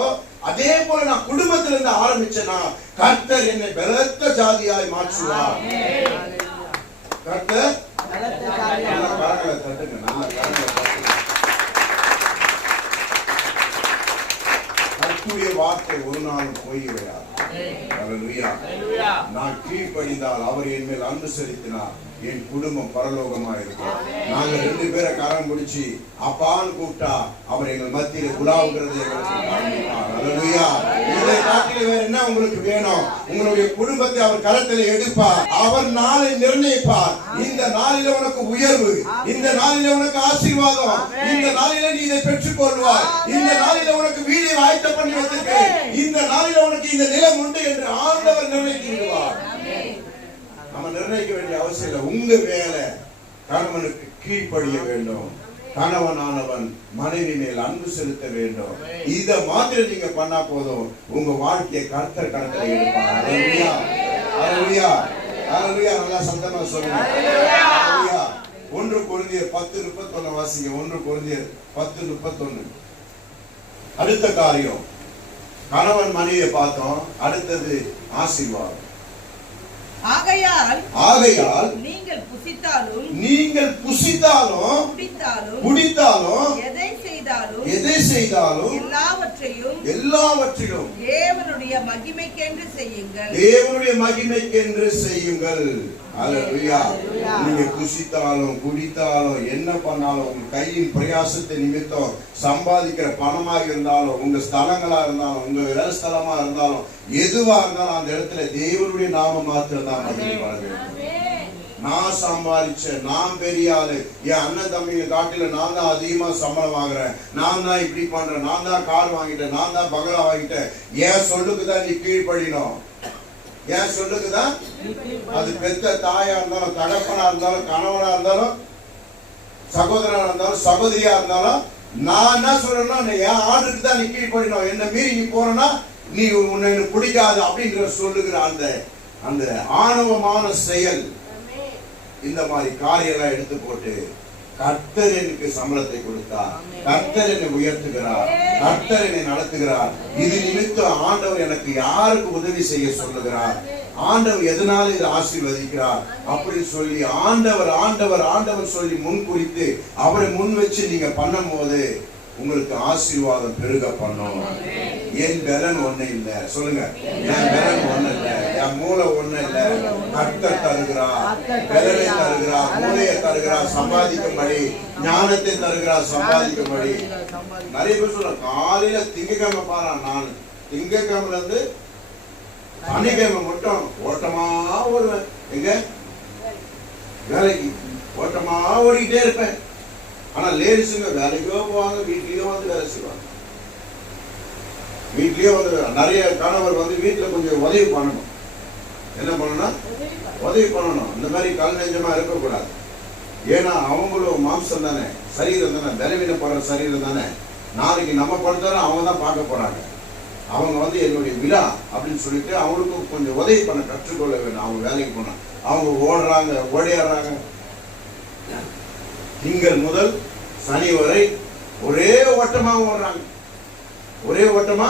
அதே போல நான் குடும்பத்திலிருந்து ஆரம்பிச்சேனா கர்த்தர் என்னை பலத்த ஜாதியாய் மாற்றுவார். கர்த்தர் கரங்களை தட்டுங்க, நல்ல கரங்களை தட்டுங்க. கர்த்தருடைய வார்த்தை ஒரு நாள் போய் விடாது. அல்லேலூயா. நான் கீழ்ப்படிந்தால் அவர் என் மேல் அன்பு செலுத்தினார், என் குடும்பம் பரலோகமா இருக்கும். நாங்க 2 பேரை கரம் பிடிச்சி அப்பான்னு கூப்பிட்டா அவர் எங்கள் மத்தியில உலாவுகிறது இதை காட்டில வேற என்ன உங்களுக்கு வேணும்? உங்களுடைய குடும்பத்தை அவர் கரத்தில் எடுப்பார். அவர் நாளை நிர்ணயிப்பார். இந்த நாளில உனக்கு உயர்வு, இந்த நாளில உனக்கு ஆசீர்வாதம், இந்த நாளில நீ இதை பெற்றுக் கொள்வார், இந்த நாளில உனக்கு வீடை ஆயத்த பண்ணி வைத்திருக்கேன், இந்த நாளில உனக்கு இந்த நிலம் உண்டு என்று ஆண்டவர் நிர்ணயித்து விடுவார். நம்ம நிர்ணயிக்க வேண்டிய அவசியம் இல்லை. உங்க வேலை கணவனுக்கு கீழ்ப்படிய வேண்டும். கணவனானவன் மனைவி மேல் அன்பு செலுத்த வேண்டும். இத மாதிரி நீங்க பண்ணா போதும், உங்க வாழ்க்கையை கர்த்தர் கணக்கில் எடுப்பார். அல்லேலூயா, அல்லேலூயா, அல்லேலூயா. நல்லா சத்தமா சொல்லுங்க. அல்லேலூயா. 1 கொரிந்தியர் 10:31 வாசிங்க. 1 கொரிந்தியர் 10:31. அடுத்த காரியம், கணவன் மனைவியை பார்த்தோம். அடுத்தது ஆசீர்வாதம். ஆகையால் நீங்கள் புசித்தாலும் குடித்தாலும் எதை செய்தாலும் எல்லாவற்றிலும் தேவனுடைய மகிமைக்கென்று செய்யுங்கள். அல்லேலூயா. நீங்க புசித்தாலும் குடித்தாலும் என்ன பண்ணாலும் உங்க கையின் பிரயாசத்தை நிமித்தம் சம்பாதிக்கிற பணமாக இருந்தாலும், உங்க ஸ்தலங்களா இருந்தாலும், உங்க வேலை ஸ்தலமா இருந்தாலும், எதுவா இருந்தாலும் அந்த இடத்துல தேவனுடைய நாம மாத்திரம் தான் மகிமைப்பட வேண்டும். நான் சம்பாதிச்ச, நான் பெரிய ஆளு, என் அண்ணன் தம்பிங்க காட்டில நான் தான் அதிகமா சம்பளம் வாங்குறேன், நான் தான் இப்படி பண்றேன், நான் தான் கார் வாங்கிட்டேன், நான் தான் பங்களா வாங்கிட்டேன், என் சொல்லுக்குதான் நீ கீழ்ப்படினோம். என் சொல்லுக்குதான். அது பெத்த தாயா இருந்தாலும், தகப்பனா இருந்தாலும், கணவனா இருந்தாலும், சகோதரனா இருந்தாலும், சகோதரியா இருந்தாலும், நான் என்ன சொல்றேன்னா என் ஆர்டருக்கு தான் நீ கீழ்ப்படினோம். என்ன மீறி நீ போறனா நீ உன்னை பிடிக்காது அப்படின்ற சொல்லுகிற அந்த ஆணவமான செயல், இந்த மாதிரி காரியெல்லாம் எடுத்து போட்டு கர்த்தர் எனக்கு சம்பளத்தை கொடுத்தார், கர்த்தர் என்னை உயர்த்துகிறார், கர்த்தர் என்னை நடத்துகிறார், இது நிமித்தம் ஆண்டவர் எனக்கு யாருக்கு உதவி செய்ய சொல்லுகிறார், ஆண்டவர் எதனால இதை ஆசீர்வதிக்கிறார் அப்படின்னு சொல்லி ஆண்டவர் ஆண்டவர் ஆண்டவர் சொல்லி முன் குறித்து அவரை முன் வச்சு நீங்க பண்ணும் போது உங்களுக்கு ஆசீர்வாதம் பெருக பண்ணும். என் பலன் ஒண்ணு இல்ல, சொல்லுங்க. என் பலன் ஒண்ணு இல்ல, என் மூளை ஒண்ணு இல்ல, கர்த்தர் தருகிறார், பலனை தருகிறார், மூளையை தருகிறார் சம்பாதிக்கும்படி, ஞானத்தை தருகிறார் சம்பாதிக்கும்படி. நிறைய பேர் சொல்ற காலையில திங்கக்கிழமை பாரு, நான் திங்கக்கிழமைல இருந்து சனிக்கிழமை மட்டும் ஓட்டமா ஓடுவேன். எங்க வேலைக்கு ஓட்டமா ஓடிக்கிட்டே இருப்பேன். ஆனா லேடிஸுங்க வேலைக்கோ போவாங்க, வீட்லயோ வந்து வேலை செய்வாங்க. வீட்லயே வந்து நிறைய கணவர் வந்து வீட்டுல கொஞ்சம் உதவி பண்ணணும். என்ன பண்ணணும்? உதவி பண்ணணும். இந்த மாதிரி கல் நெஞ்சமா இருக்கக்கூடாது. ஏன்னா அவங்களும் மாம்சம் தானே, சரீரம் தானே, பலவீனப்படுற சரீரம் தானே. நாளைக்கு நம்ம படுத்தாலும் அவங்க தான் பார்க்க போறாங்க. அவங்க வந்து என்னுடைய விழா அப்படின்னு சொல்லிட்டு அவங்களுக்கும் கொஞ்சம் உதவி பண்ண கற்றுக்கொள்ள வேண்டும். அவங்க வேலைக்கு போனா அவங்க ஓடுறாங்க, ஓடியாடுறாங்க. திங்கள் முதல் சனி வரை ஒரே ஓட்டமா ஓடுறாங்க. ஒரே ஓட்டமா.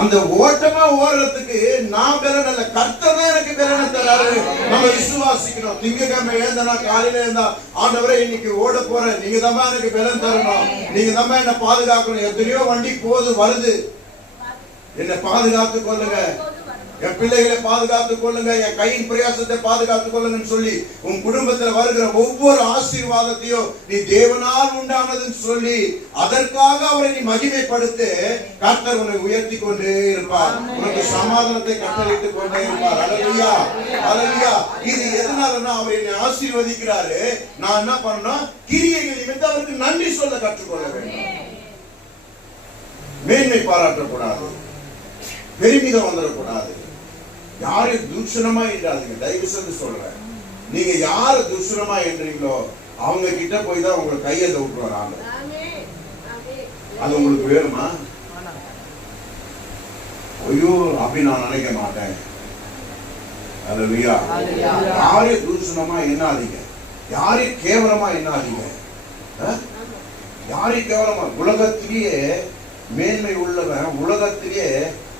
அந்த ஓட்டமா ஓடுறதுக்கு நான் பெறன் அல்ல, கர்த்தர் தான் எனக்கு பெறன் தராரு. நம்ம விசுவாசிக்கணும். திங்கக்கிழமை எழுந்தா, காலையில இருந்தா, ஆண்டவரே இன்னைக்கு ஓட போறேன், நீங்க தான் எனக்கு பெறன் தரணும், நீங்க தான் என்ன பாதுகாக்கணும். எத்தனையோ வண்டி போது வருது, என்ன பாதுகாத்துக் கொள்ளுங்க, என் பிள்ளைகளை பாதுகாத்துக் கொள்ளுங்க, என் கையின் பிரயாசத்தை பாதுகாத்துக் கொள்ளுங்கன்னு சொல்லி உன் குடும்பத்தில் வருகிற ஒவ்வொரு ஆசீர்வாதத்தையும் நீ தேவனால் உண்டானதுன்னு சொல்லி அதற்காக அவரை நீ மகிமைப்படுத்த கர்த்தர் உன்னை உயர்த்தி கொண்டே இருப்பார். உனக்கு சமாதானத்தை கட்டளையிட்டுக் கொண்டே இருப்பார். அல்லேலூயா, அல்லேலூயா. இது எதனாலன்னா அவர் என்னை ஆசீர்வதிக்கிறாரு. நான் என்ன பண்ணணும்? கிரியைகள் நிமித்தம் அவருக்கு நன்றி சொல்ல கற்றுக்கொள்ள வேண்டும். மேன்மை பாராட்டக்கூடாது, பெருமிதம் வந்துடக்கூடாது. யாரையும் தூஷணமா என்றாதீங்க, தயவு செஞ்சு சொல்றேன். நீங்க யாரு தூஷணமா என்றீங்களோ அவங்க கிட்ட போய் தான் உங்களை கையெழுத விட்டுருவாங்க. அது உங்களுக்கு வேணுமா? ஐயோ அப்படி நான் நினைக்க மாட்டேன். அல்லேலூயா. யாரையும் தூஷணமா எண்ணாதீங்க, யாரையும் கேவலமா எண்ணாதீங்க. யாரையும் கேவலமா, உலகத்திலேயே மேன்மை உள்ளவன், உலகத்திலேயே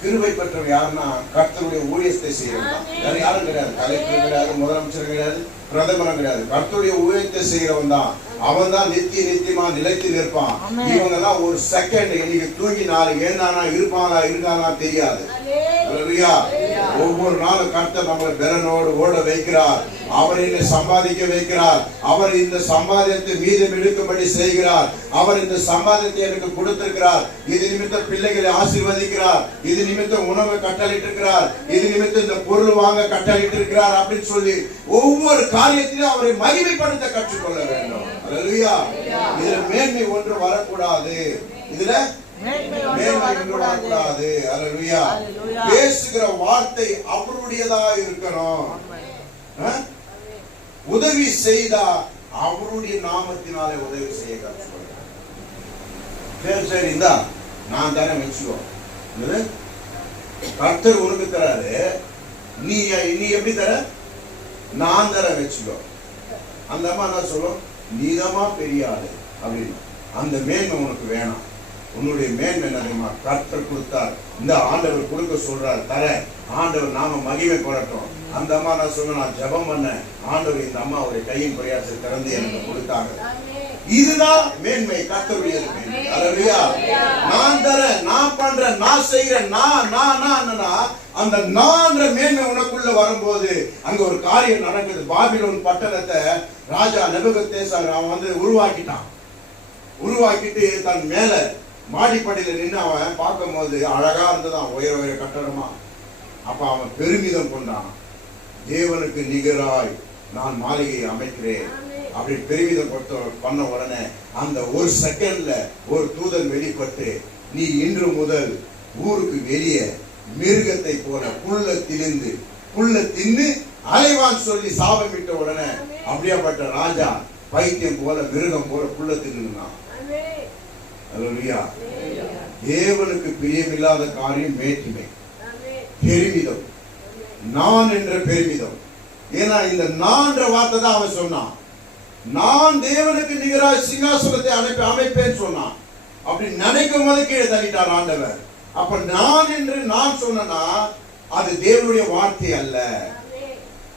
கிருபை பெற்றவன் யாருன்னா கர்த்தருடைய ஊழியத்தை செய்யறவன். வேற யாரும் கிடையாது. கலெக்டர் கிடையாது, முதலமைச்சர் கிடையாது, பிரதமரும் கிடையாது. கர்த்தருடைய ஊழியத்தை செய்யறவன் தான். அவன் தான் நித்தியமா நிலைத்து நிற்பான். இவங்க எல்லாம் ஒரு செகண்ட் இன்னைக்கு தூங்கி நாளைக்கு ஏந்தானா இருக்கானா தெரியாது. ஒவ்வொரு நாளும் கர்த்தர் நம்மளை பெலனோடு ஓட வைக்கிறார். அவர் என்னை சம்பாதிக்க வைக்கிறார். அவர் இந்த சம்பாதியத்தை மீதம் எடுக்கும்படி செய்கிறார். அவர் இந்த சம்பாதியத்தை எனக்கு கொடுத்திருக்கிறார். இது நிமித்தம் பிள்ளைகளை ஆசீர்வதிக்கிறார். இது நிமித்தம் உணவை கட்டளையிட்டிருக்கிறார். இது நிமித்தம் இந்த பொருள் வாங்க கட்டளையிட்டிருக்கிறார் அப்படின்னு சொல்லி ஒவ்வொரு காரியத்திலும் அவரை மகிமைப்படுத்த கற்றுக்கொள்ள வேண்டும். அல்லேலூயா. இதுல மேன்மை ஒன்று வரக்கூடாது. இதுல மேன்மை ஒன்று வரக்கூடாது. அல்லேலூயா. பேசுகிற வார்த்தை அவருடையதா இருக்கணும். உதவி செய்தா அவருடைய நாமத்தினாலே உதவி செய்ய கற்றுக்கொள்ள. சரி இந்தா நான் தானே வச்சுக்கோ, கர்த்தர் உனக்கு தராரு, நீ எப்படி தர? நான் தர வச்சுக்கோ. அந்த அம்மா என்ன சொல்லும்? நீதாமா பெரிய ஆளு அப்படின்னு. அந்த மேன்மை உனக்கு வேணாம். உன்னுடைய மேன்மை என்ன தெரியுமா? கர்த்தர் கொடுத்தார், இந்த ஆண்டவர் கொடுக்க சொல்றார், தர. ஆண்டவர் நாம மகிமை படட்டும். அந்த அம்மா நான் சொன்ன, நான் ஜெபம் பண்ணேன், ஆண்டவர் இந்த அம்மா ஒரு கையின் பிரயாசத்தை திறந்து எனக்கு கொடுத்தாங்க. இதுதான் மேன்மை, கர்த்தருடைய மேன்மை. அல்லேலூயா. நான் தரேன், நான் பண்றேன், நான் செய்யறேன், அந்த நான்ற மேன்மை உனக்குள்ள வரும்போது அங்க ஒரு காரியம் நடக்குது. பாபிலோன் பட்டணத்தை ராஜா நேபுகாத்நேச்சார் அவன் வந்து உருவாக்கிட்டு தன் மேல மாடிப்படியில நின்று அவன் பார்க்கும் போது அழகா இருந்ததான், உயர கட்டடமா. அப்ப அவன் பெருமிதம் கொண்டான். தேவனுக்கு நிகராய் நான் மாளிகையை அமைக்கிறேன் அப்படி பெருமிதம் பண்ண உடனே அந்த ஒரு செகண்ட்ல ஒரு தூதன் வெளிப்பட்டு, நீ இன்று முதல் ஊருக்கு வெளியே மிருகத்தை போல புல்ல தின்னு அலைவான் சொல்லி சாபமிட்ட உடனே அப்படியாப்பட்ட ராஜா பைத்தியம் போல மிருகம் போல புல்ல தின்னுனான். அல்லேலூயா. தேவனுக்கு பிரியமில்லாத காரியம் மேட்டிமை, பெருமிதம், நான் என்ற பெருமிதம். ஏன்னா இந்த நான் வார்த்தை தான் அவன் சொன்னான். நான் தேவனுக்கு நிகராக சிங்காசனத்தை அமைப்பேன்னு சொன்னான். அப்படி நினைக்கும் போது கீழே தள்ளிட்டார் ஆண்டவர். அப்ப நான் என்று நான் சொன்னா அது தேவனுடைய வார்த்தை அல்ல,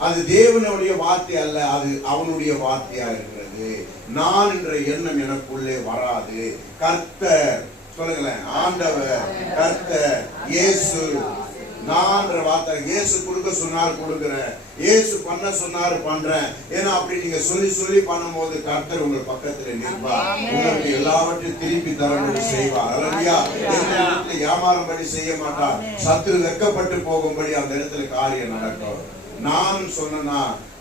அது தேவனுடைய வார்த்தை அல்ல, அது அவனுடைய வார்த்தையா இருக்கிறது. நான் என்ற எண்ணம் எனக்குள்ளே வராது. கர்த்தர் சொல்லுங்களேன், ஆண்டவர், கர்த்தர், இயேசு, நான்ற வார்த்தை. இயேசு கொடுக்க சொன்னார் கொடுக்கிறேன், இயேசு பண்ண சொன்னாரு பண்றேன். ஏன்னா அப்படி நீங்க சொல்லி சொல்லி பண்ணும்போது கர்த்தர் உங்க பக்கத்துல நிற்பார், உங்களுக்கு எல்லாவற்றையும் திருப்பி தரபடி செய்வார். அல்லேலூயா. எந்த இடத்துல ஏமாறும் படி செய்ய மாட்டார், சத்துரு வெட்கப்பட்டு போகும்படி அந்த இடத்துல காரியம் நடக்கும். நான் சொன்னா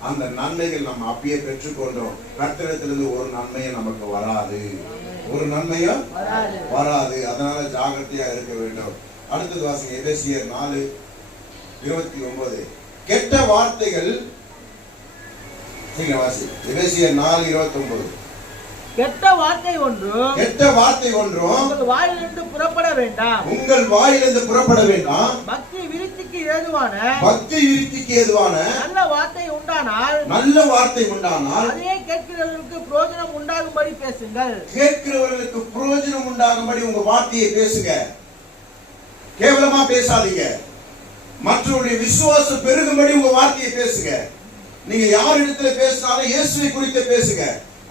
அந்த நன்மைகள் நம்ம அப்பயே பெற்றுக்கொண்டோம். கர்த்தரிடத்திலிருந்து ஒரு நன்மையும் நமக்கு வராது, ஒரு நன்மையும் வராது. அதனால ஜாகிரதையா இருக்க வேண்டும். அடுத்தது வாசிங்க, எபேசியர் 4:29. கெட்ட வார்த்தைகள், வாசி எபேசியர் 4:29. கெட்ட வார்த்தை ஒன்றும் உங்கள் வாயிலிருந்து புறப்பட வேண்டாம், உங்கள் வாயிலிருந்து புறப்பட வேண்டாம். பக்தி விருத்திக்கு ஏதுவான நல்ல வார்த்தை உண்டானால் அதையே கேட்கிறவர்களுக்கு பிரயோஜனம் உண்டாகும்படி பேசுங்கள். கேட்கிறவர்களுக்கு பிரயோஜனம் உண்டாகும்படி உங்க வார்த்தையை பேசுங்க. கேவலமா பேசாதீங்க. மற்றவருடைய விசுவாசம் பெருகும்படி உங்க வார்த்தையை பேசுங்க. நீங்க யார் இடத்துல பேசினாலும் இயேசுவை குறித்து பேசுங்க.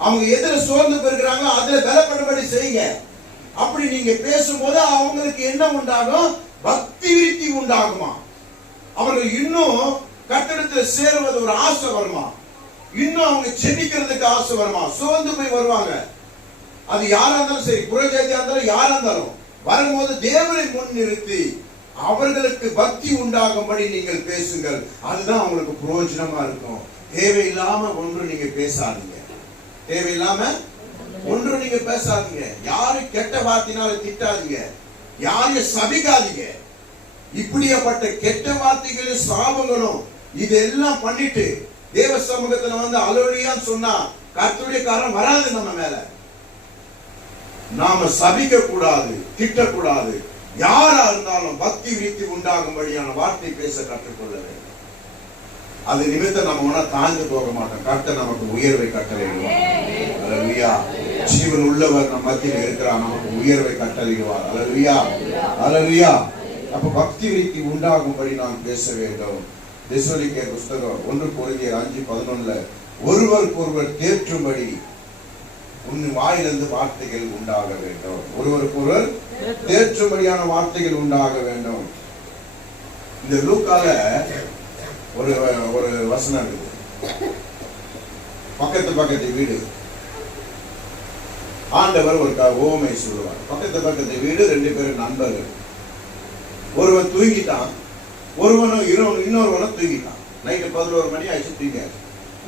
அவங்க எதிர சோர்ந்து பெறுகிறாங்களோ அதுல பலப்படும்படி செய்யுங்க. அப்படி நீங்க பேசும்போது அவங்களுக்கு என்ன உண்டாகும்? பக்தி விருத்தி உண்டாகுமா? அவர்கள் இன்னும் கர்த்தரிடத்துல சேருவது ஒரு ஆசை வருமா? இன்னும் அவங்க ஜெபிக்கிறதுக்கு ஆசை வருமா? சோர்ந்து போய் வருவாங்க. அது யாரா இருந்தாலும் சரி, புறஜாதியா இருந்தாலும் யாரா இருந்தாலும் வரும்போது தேவனை முன் நிறுத்தி அவர்களுக்கு பக்தி உண்டாகும்படி நீங்கள் பேசுங்கள். அதுதான் அவங்களுக்கு பிரயோஜனமா இருக்கும். தேவையில்லாம ஒன்று நீங்க பேசாதீங்க, தேவையில்லாம ஒன்று நீங்க பேசாதீங்க. யாரும் கெட்ட வார்த்தையினால திட்டாதீங்க, யாரையும் சபிக்காதீங்க. இப்படியாப்பட்ட கெட்ட வார்த்தைகளும் சாபங்களும் இதெல்லாம் பண்ணிட்டு தேவ சமூகத்துல வந்து அலோலியான்னு சொன்னா கர்த்தருடைய காரணம் வராது நம்ம மேல. நாம சபிக்க கூடாது, திட்டக்கூடாது. யாரா இருந்தாலும் பக்தி விருத்தி உண்டாகும்படியான வார்த்தை பேச கற்றுக்கொள்ள வேண்டும். அது நிமித்தம் நம்ம ஒன்னா தாழ்ந்து போக மாட்டோம். கர்த்தர் நமக்கு உயர்வை கட்டளையிடுவார். அல்லேலூயா. ஜீவன் உள்ளவர் நம்ம மத்தியில் இருக்கிறார், நமக்கு உயர்வை கட்டளையிடுவார். அல்லேலூயா, அல்லேலூயா. அப்ப பக்தி விருத்தி உண்டாகும்படி நாம் பேச வேண்டும். தெசலோனிக்கேயர் புத்தகம் 1 கொரிந்தியர் 5:11 ஒருவருக்கொருவர் தேற்றும்படி உன் வாயிலிருந்து வார்த்தைகள் உண்டாக வேண்டும். ஒருவருக்கொருவர் தேற்றும்படியான வார்த்தைகள் உண்டாக வேண்டும். இந்த லூக்கால ஒரு ஒரு வசனம் இருக்குது. பக்கத்து வீடு, ஆண்டவர் ஒரு ஓமை சொல்லுவார். பக்கத்து வீடு 2 பேரும் நண்பர்கள். ஒருவன் தூங்கிட்டான், இன்னொருவனும் தூங்கிட்டான். நைட்டு 11 மணி ஆயிடுச்சு, தூங்கியாச்சு.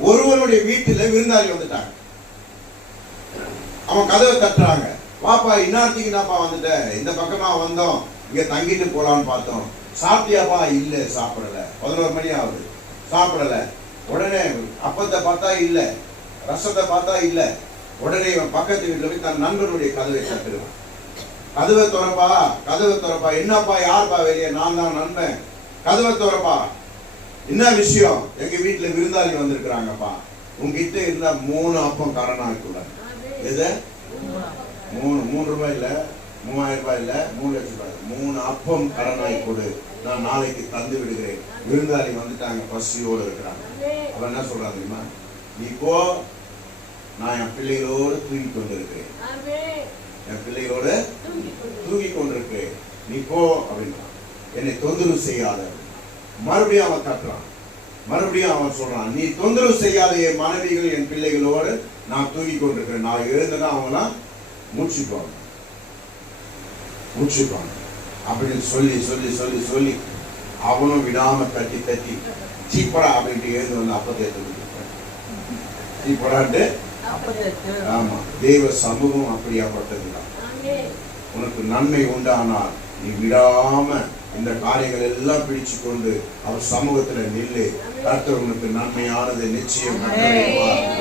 ஒருவனுடைய வீட்டுல விருந்தாளி வந்துட்டாங்க. அவன் கதவை தட்டுறாங்க. வாப்பா, இன்னார்த்திக்கு நாப்பா வந்துட்ட, இந்த பக்கமா வந்தோம், இங்க தங்கிட்டு போலான்னு பார்த்தோம். சாப்பிட்டியாப்பா? இல்ல, சாப்பிடல. 11 மணி ஆகுது, சாப்பிடல. உடனே அப்பத்தை பார்த்தா இல்ல, ரசத்தை பார்த்தா இல்ல. உடனே இவன் பக்கத்து வீட்டுல போய் தன் நண்பனுடைய கதவை தட்டுருவான். கதவை திறப்பா. என்னப்பா, யாருப்பா வெளியே? நான் தான் நண்பன். கதவை திறப்பா. என்ன விஷயம்? எங்க வீட்டுல விருந்தாளி வந்திருக்கிறாங்கப்பா. உங்ககிட்ட இருந்தா 3 அப்பம் கரணா கூட. எது? 3 ரூபாய் இல்ல, 3000 ரூபாய் இல்ல, 3 லட்சம் ரூபாய். 3 அப்பம் கடனாய் கொடு, நான் நாளைக்கு தந்து விடுகிறேன். விருந்தாளி வந்துட்டாங்க, பசியோடு இருக்கிறாங்க. அவன் என்ன சொல்றான் தெரியுமா? நீ போ, நான் என் பிள்ளைகளோடு தூங்கி கொண்டிருக்கிறேன், நீ போ அப்படின்னா, என்னை தொந்தரவு செய்யாத. மறுபடியும் அவன் தட்டுறான். மறுபடியும் அவன் சொல்றான், நீ தொந்தரவு செய்யாத என் மனைவிகள் என் பிள்ளைகளோடு நான் தூங்கி கொண்டிருக்கிறேன். நான் எழுந்தனா அவங்களாம் மூச்சுப்பாங்க அப்படின்னு சொல்லி அவனும் விடாம தட்டி சீப்படா அப்படின்ட்டு எழுந்து வந்து அப்பத்தை சீப்படான்ட்டு. ஆமா, தேவ சமூகம் அப்படியாப்பட்டதுதான். உனக்கு நன்மை உண்டானால் நீ விடாம இந்த காரியங்கள் எல்லாம் பிடிச்சு கொண்டு அவர் சமூகத்துல நில்லு. கர்த்தர் உனக்கு நன்மையானது நிச்சயம்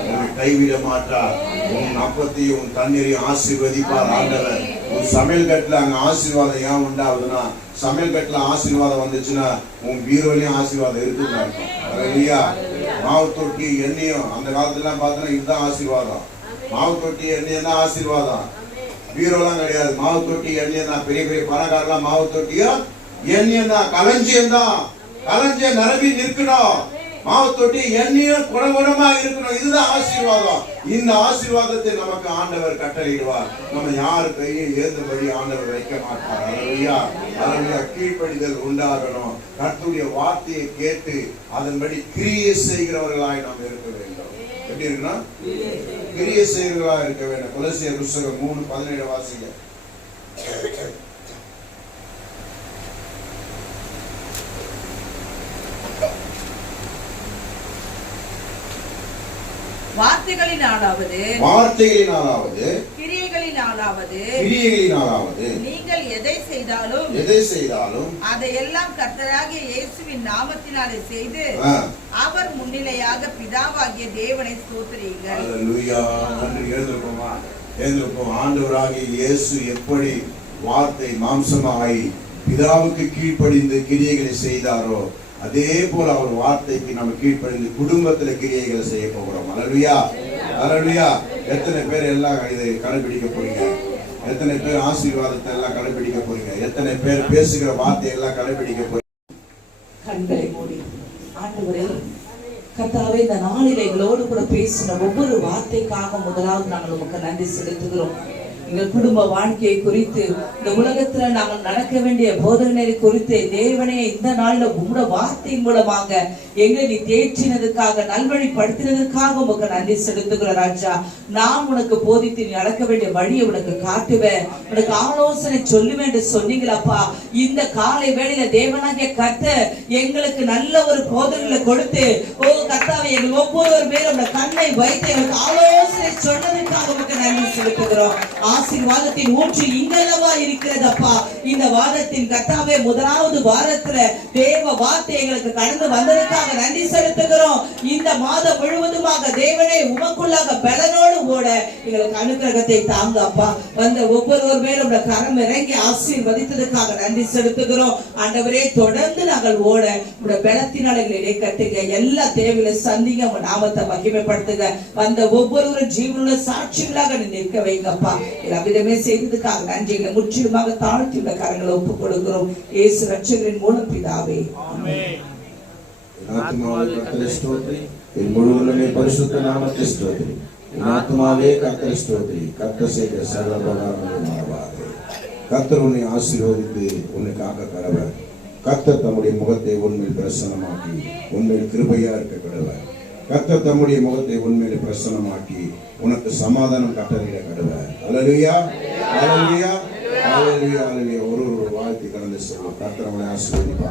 உன்னை கைவிட மாட்டார். உன் அப்பத்தையும் உன் தண்ணீரையும் ஆசீர்வதிப்பார் ஆண்டவர். உன் சமையல் கட்டுல அங்க ஆசீர்வாதம் ஏன் உண்டாகுதுன்னா, சமையல் கட்டுல ஆசீர்வாதம் வந்துச்சுன்னா உன் பீரோலையும் ஆசீர்வாதம் இருக்குன்னு அர்த்தம். இல்லையா? மாவு தொட்டி எண்ணெயும் அந்த காலத்துல எல்லாம் பார்த்தோன்னா இதுதான் ஆசீர்வாதம். மாவு தொட்டி எண்ணெய் தான் ஆசீர்வாதம், பீரோலாம் கிடையாது. மாவு தொட்டி எண்ணெய் தான். பெரிய பெரிய பணக்காரெல்லாம் மாவு தொட்டியும் எண்ணெயும் தான், களஞ்சியம் தான். களஞ்சியம் நிரம்பி நிற்கணும். மாவு தொட்டி எண்ணெயும் குடகுடமா இருக்கணும். இதுதான் ஆசீர்வாதம். இந்த ஆசீர்வாதத்தை நமக்கு ஆண்டவர் கட்டளையிடுவார். நம்ம யாரு கையை ஏந்தபடி ஆண்டவர் வைக்க மாட்டார். அல்லேலூயா, கீழ்ப்படிதல் உண்டாகணும். கர்த்தருடைய வார்த்தையை கேட்டு அதன்படி கிரியை செய்கிறவர்களாய் நாம் இருக்க வேண்டும். எப்படி இருக்கணும்? கிரியை செய்கிறவர்களாக இருக்க வேண்டும். கொலோசியர் புத்தகம் 3:17 வாசிங்க. வார்த்தைகளினாலாவது கிரியைகளினாலாவது நீங்கள் எதை செய்தாலும் அதையெல்லாம் கர்த்தராகிய இயேசுவின் நாமத்தினாலே செய்து அவர் முன்னிலையாக பிதாவாகிய தேவனை ஸ்தோத்திரியுங்கள். அல்லேலூயா. நன்றி. எழுந்திருப்போம். ஆண்டவராகிய இயேசு எப்படி வார்த்தை மாம்சமாகி பிதாவுக்கு கீழ்ப்படிந்து கிரியைகளை செய்தாரோ அதே போல அவர் வார்த்தைக்கு நம்ம கீழ்ப்படிந்து குடும்பத்துல கிரியைகளை செய்ய போகிறோம். அல்லேலூயா. அல்லேலூயா. எத்தனை பேர் எல்லாம் இதை கடைபிடிக்க போறீங்க? எத்தனை பேர் ஆசீர்வாதத்தை எல்லாம் கடைபிடிக்க போறீங்க? எத்தனை பேர் பேசுகிற வார்த்தை எல்லாம் கடைபிடிக்க போறீங்க? கண்களை மூடி ஆண்டவரே கர்த்தாவே, இந்த நாளில் எங்களோடு கூட பேசின ஒவ்வொரு வார்த்தைக்காக முதலாவது நாங்கள் உமக்கு நன்றி செலுத்துகிறோம். எங்கள் குடும்ப வாழ்க்கையை குறித்து, இந்த உலகத்துல நாங்கள் நடக்க வேண்டிய போதனை குறித்து தேவனே இந்த நாளில் உங்களோட வார்த்தையின் மூலமாக எங்களை நீ தேற்றினதுக்காக, நல்வழிப்படுத்தினதுக்காக உமக்கு நன்றி செலுத்துகிற ராஜா. நான் உனக்கு போதித்து நீ நடக்க வேண்டிய வழியை உனக்கு காட்டுவேன், உனக்கு ஆலோசனை சொல்லுவேன் என்று சொன்னீங்களப்பா. இந்த காலை வேளையில தேவனாகிய கர்த்தர் எங்களுக்கு நல்ல ஒரு போதனைகளை கொடுத்து, ஓ கர்த்தாவே, எங்கள் ஒவ்வொரு பேரும் கண்ணை வைத்து எங்களுக்கு ஆலோசனை சொன்னதுக்காக உமக்கு நன்றி செலுத்துகிறோம். ஆசீர்வாதத்தின் ஊற்று இங்கல்லவா இருக்கிறதப்பா. இந்த வாரத்தின் கர்த்தாவே முதலாவது வாரத்துல தேவ வார்த்தை எங்களுக்கு கடந்து வந்ததுக்காக நன்றி செலுத்துகிறோம். இந்த மாதம் முழுவதுமாக தேவனே உமக்குள்ளாக பலனோடு ஓட எங்களுக்கு அனுகிரகத்தை தாங்க அப்பா. வந்த ஒவ்வொரு பேரும் கரம் இறங்கி ஆசீர்வதித்ததுக்காக நன்றி செலுத்துகிறோம். ஆண்டவரே, தொடர்ந்து நாங்கள் ஓட உடைய பலத்தினால் எங்களை கட்டுங்க. எல்லா தேவையில சந்திங்க, உங்க நாமத்தை மகிமைப்படுத்துங்க. வந்த ஒவ்வொருவரும் ஜீவனுள்ள சாட்சிகளாக நிற்க வைங்கப்பா. அவ்விதமே செய்ததுக்காக நன்றிகளை முற்றிலுமாக தாழ்த்தி உள்ள கரங்களை ஒப்புக் கொடுக்கிறோம். இயேசு ரட்சகரின் மூலம் பிதாவே, ஆமென். என் முழு உள்ளமே பரிசுத்த நாமத்தை ஸ்தோத்திரி. என் ஆத்துமாவே கர்த்தரை ஸ்தோத்திரி. கர்த்தர் செய்த சகல உபகாரங்களையும் மறவாதே. கர்த்தர் உன்னை ஆசீர்வதித்து உன்னை காக்க கடவர். கர்த்தர் தம்முடைய முகத்தை உன்மேல் பிரசன்னமாக்கி உன்மேல் கிருபையா இருக்க கடவர். கர்த்தர் தம்முடைய முகத்தை உன்மேல் பிரசன்னமாக்கி உனக்கு சமாதானம் கட்டளையிட கடவர். அல்லேலூயா. அல்லேலூயா. அல்லேலூயா. அல்லேலூயா. ஒரு வாழ்த்து கடந்து சொல்லுவோம். கர்த்தர் நம்மை ஆசீர்வதிப்பார்.